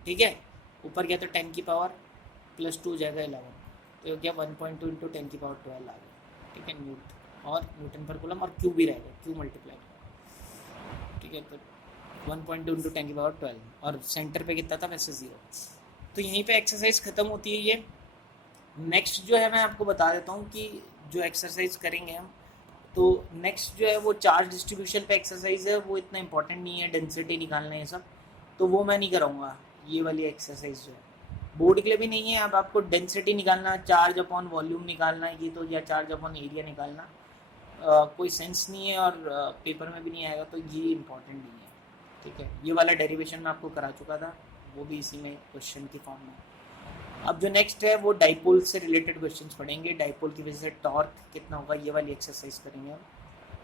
ठीक है। ऊपर गया तो 10⁻+2 हो जाएगा 11, तो हो गया 1.2 × 10⁻12 आ गया, ठीक है, न्यूटन पर कूलम। और क्यू भी रहेगा, क्यू मल्टीप्लाई, ठीक है। तो 1.2 × 10⁻12 और सेंटर पे कितना था? वैसे 0। तो यहीं पे एक्सरसाइज ख़त्म होती है ये। नेक्स्ट जो है मैं आपको बता देता हूँ कि जो एक्सरसाइज करेंगे हम, तो नेक्स्ट जो है वो चार्ज डिस्ट्रीब्यूशन पे एक्सरसाइज है, वो इतना इंपॉर्टेंट नहीं है, डेंसिटी निकालना है सब, तो वो मैं नहीं कराऊंगा। ये वाली एक्सरसाइज जो है बोर्ड के लिए भी नहीं है। अब आपको डेंसिटी निकालना, चार्ज अपॉन वॉल्यूम निकालना है, ये तो, या चार्ज अपॉन एरिया निकालना कोई सेंस नहीं है और पेपर में भी नहीं आएगा, तो ये इंपॉर्टेंट नहीं है, ठीक है। ये वाला डेरिवेशन मैं आपको करा चुका था, वो भी इसी में क्वेश्चन की फॉर्म में। अब जो नेक्स्ट है वो डाइपोल से रिलेटेड क्वेश्चंस पढ़ेंगे। डाइपोल की वजह से टॉर्क कितना होगा, ये वाली एक्सरसाइज करेंगे हम,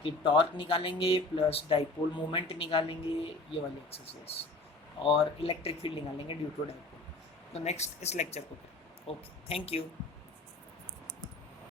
कि टॉर्क निकालेंगे प्लस डाइपोल मोमेंट निकालेंगे, ये वाली एक्सरसाइज, और इलेक्ट्रिक फील्ड निकालेंगे ड्यू टू डाइपोल। तो नेक्स्ट इस लेक्चर को करें। Okay, thank you.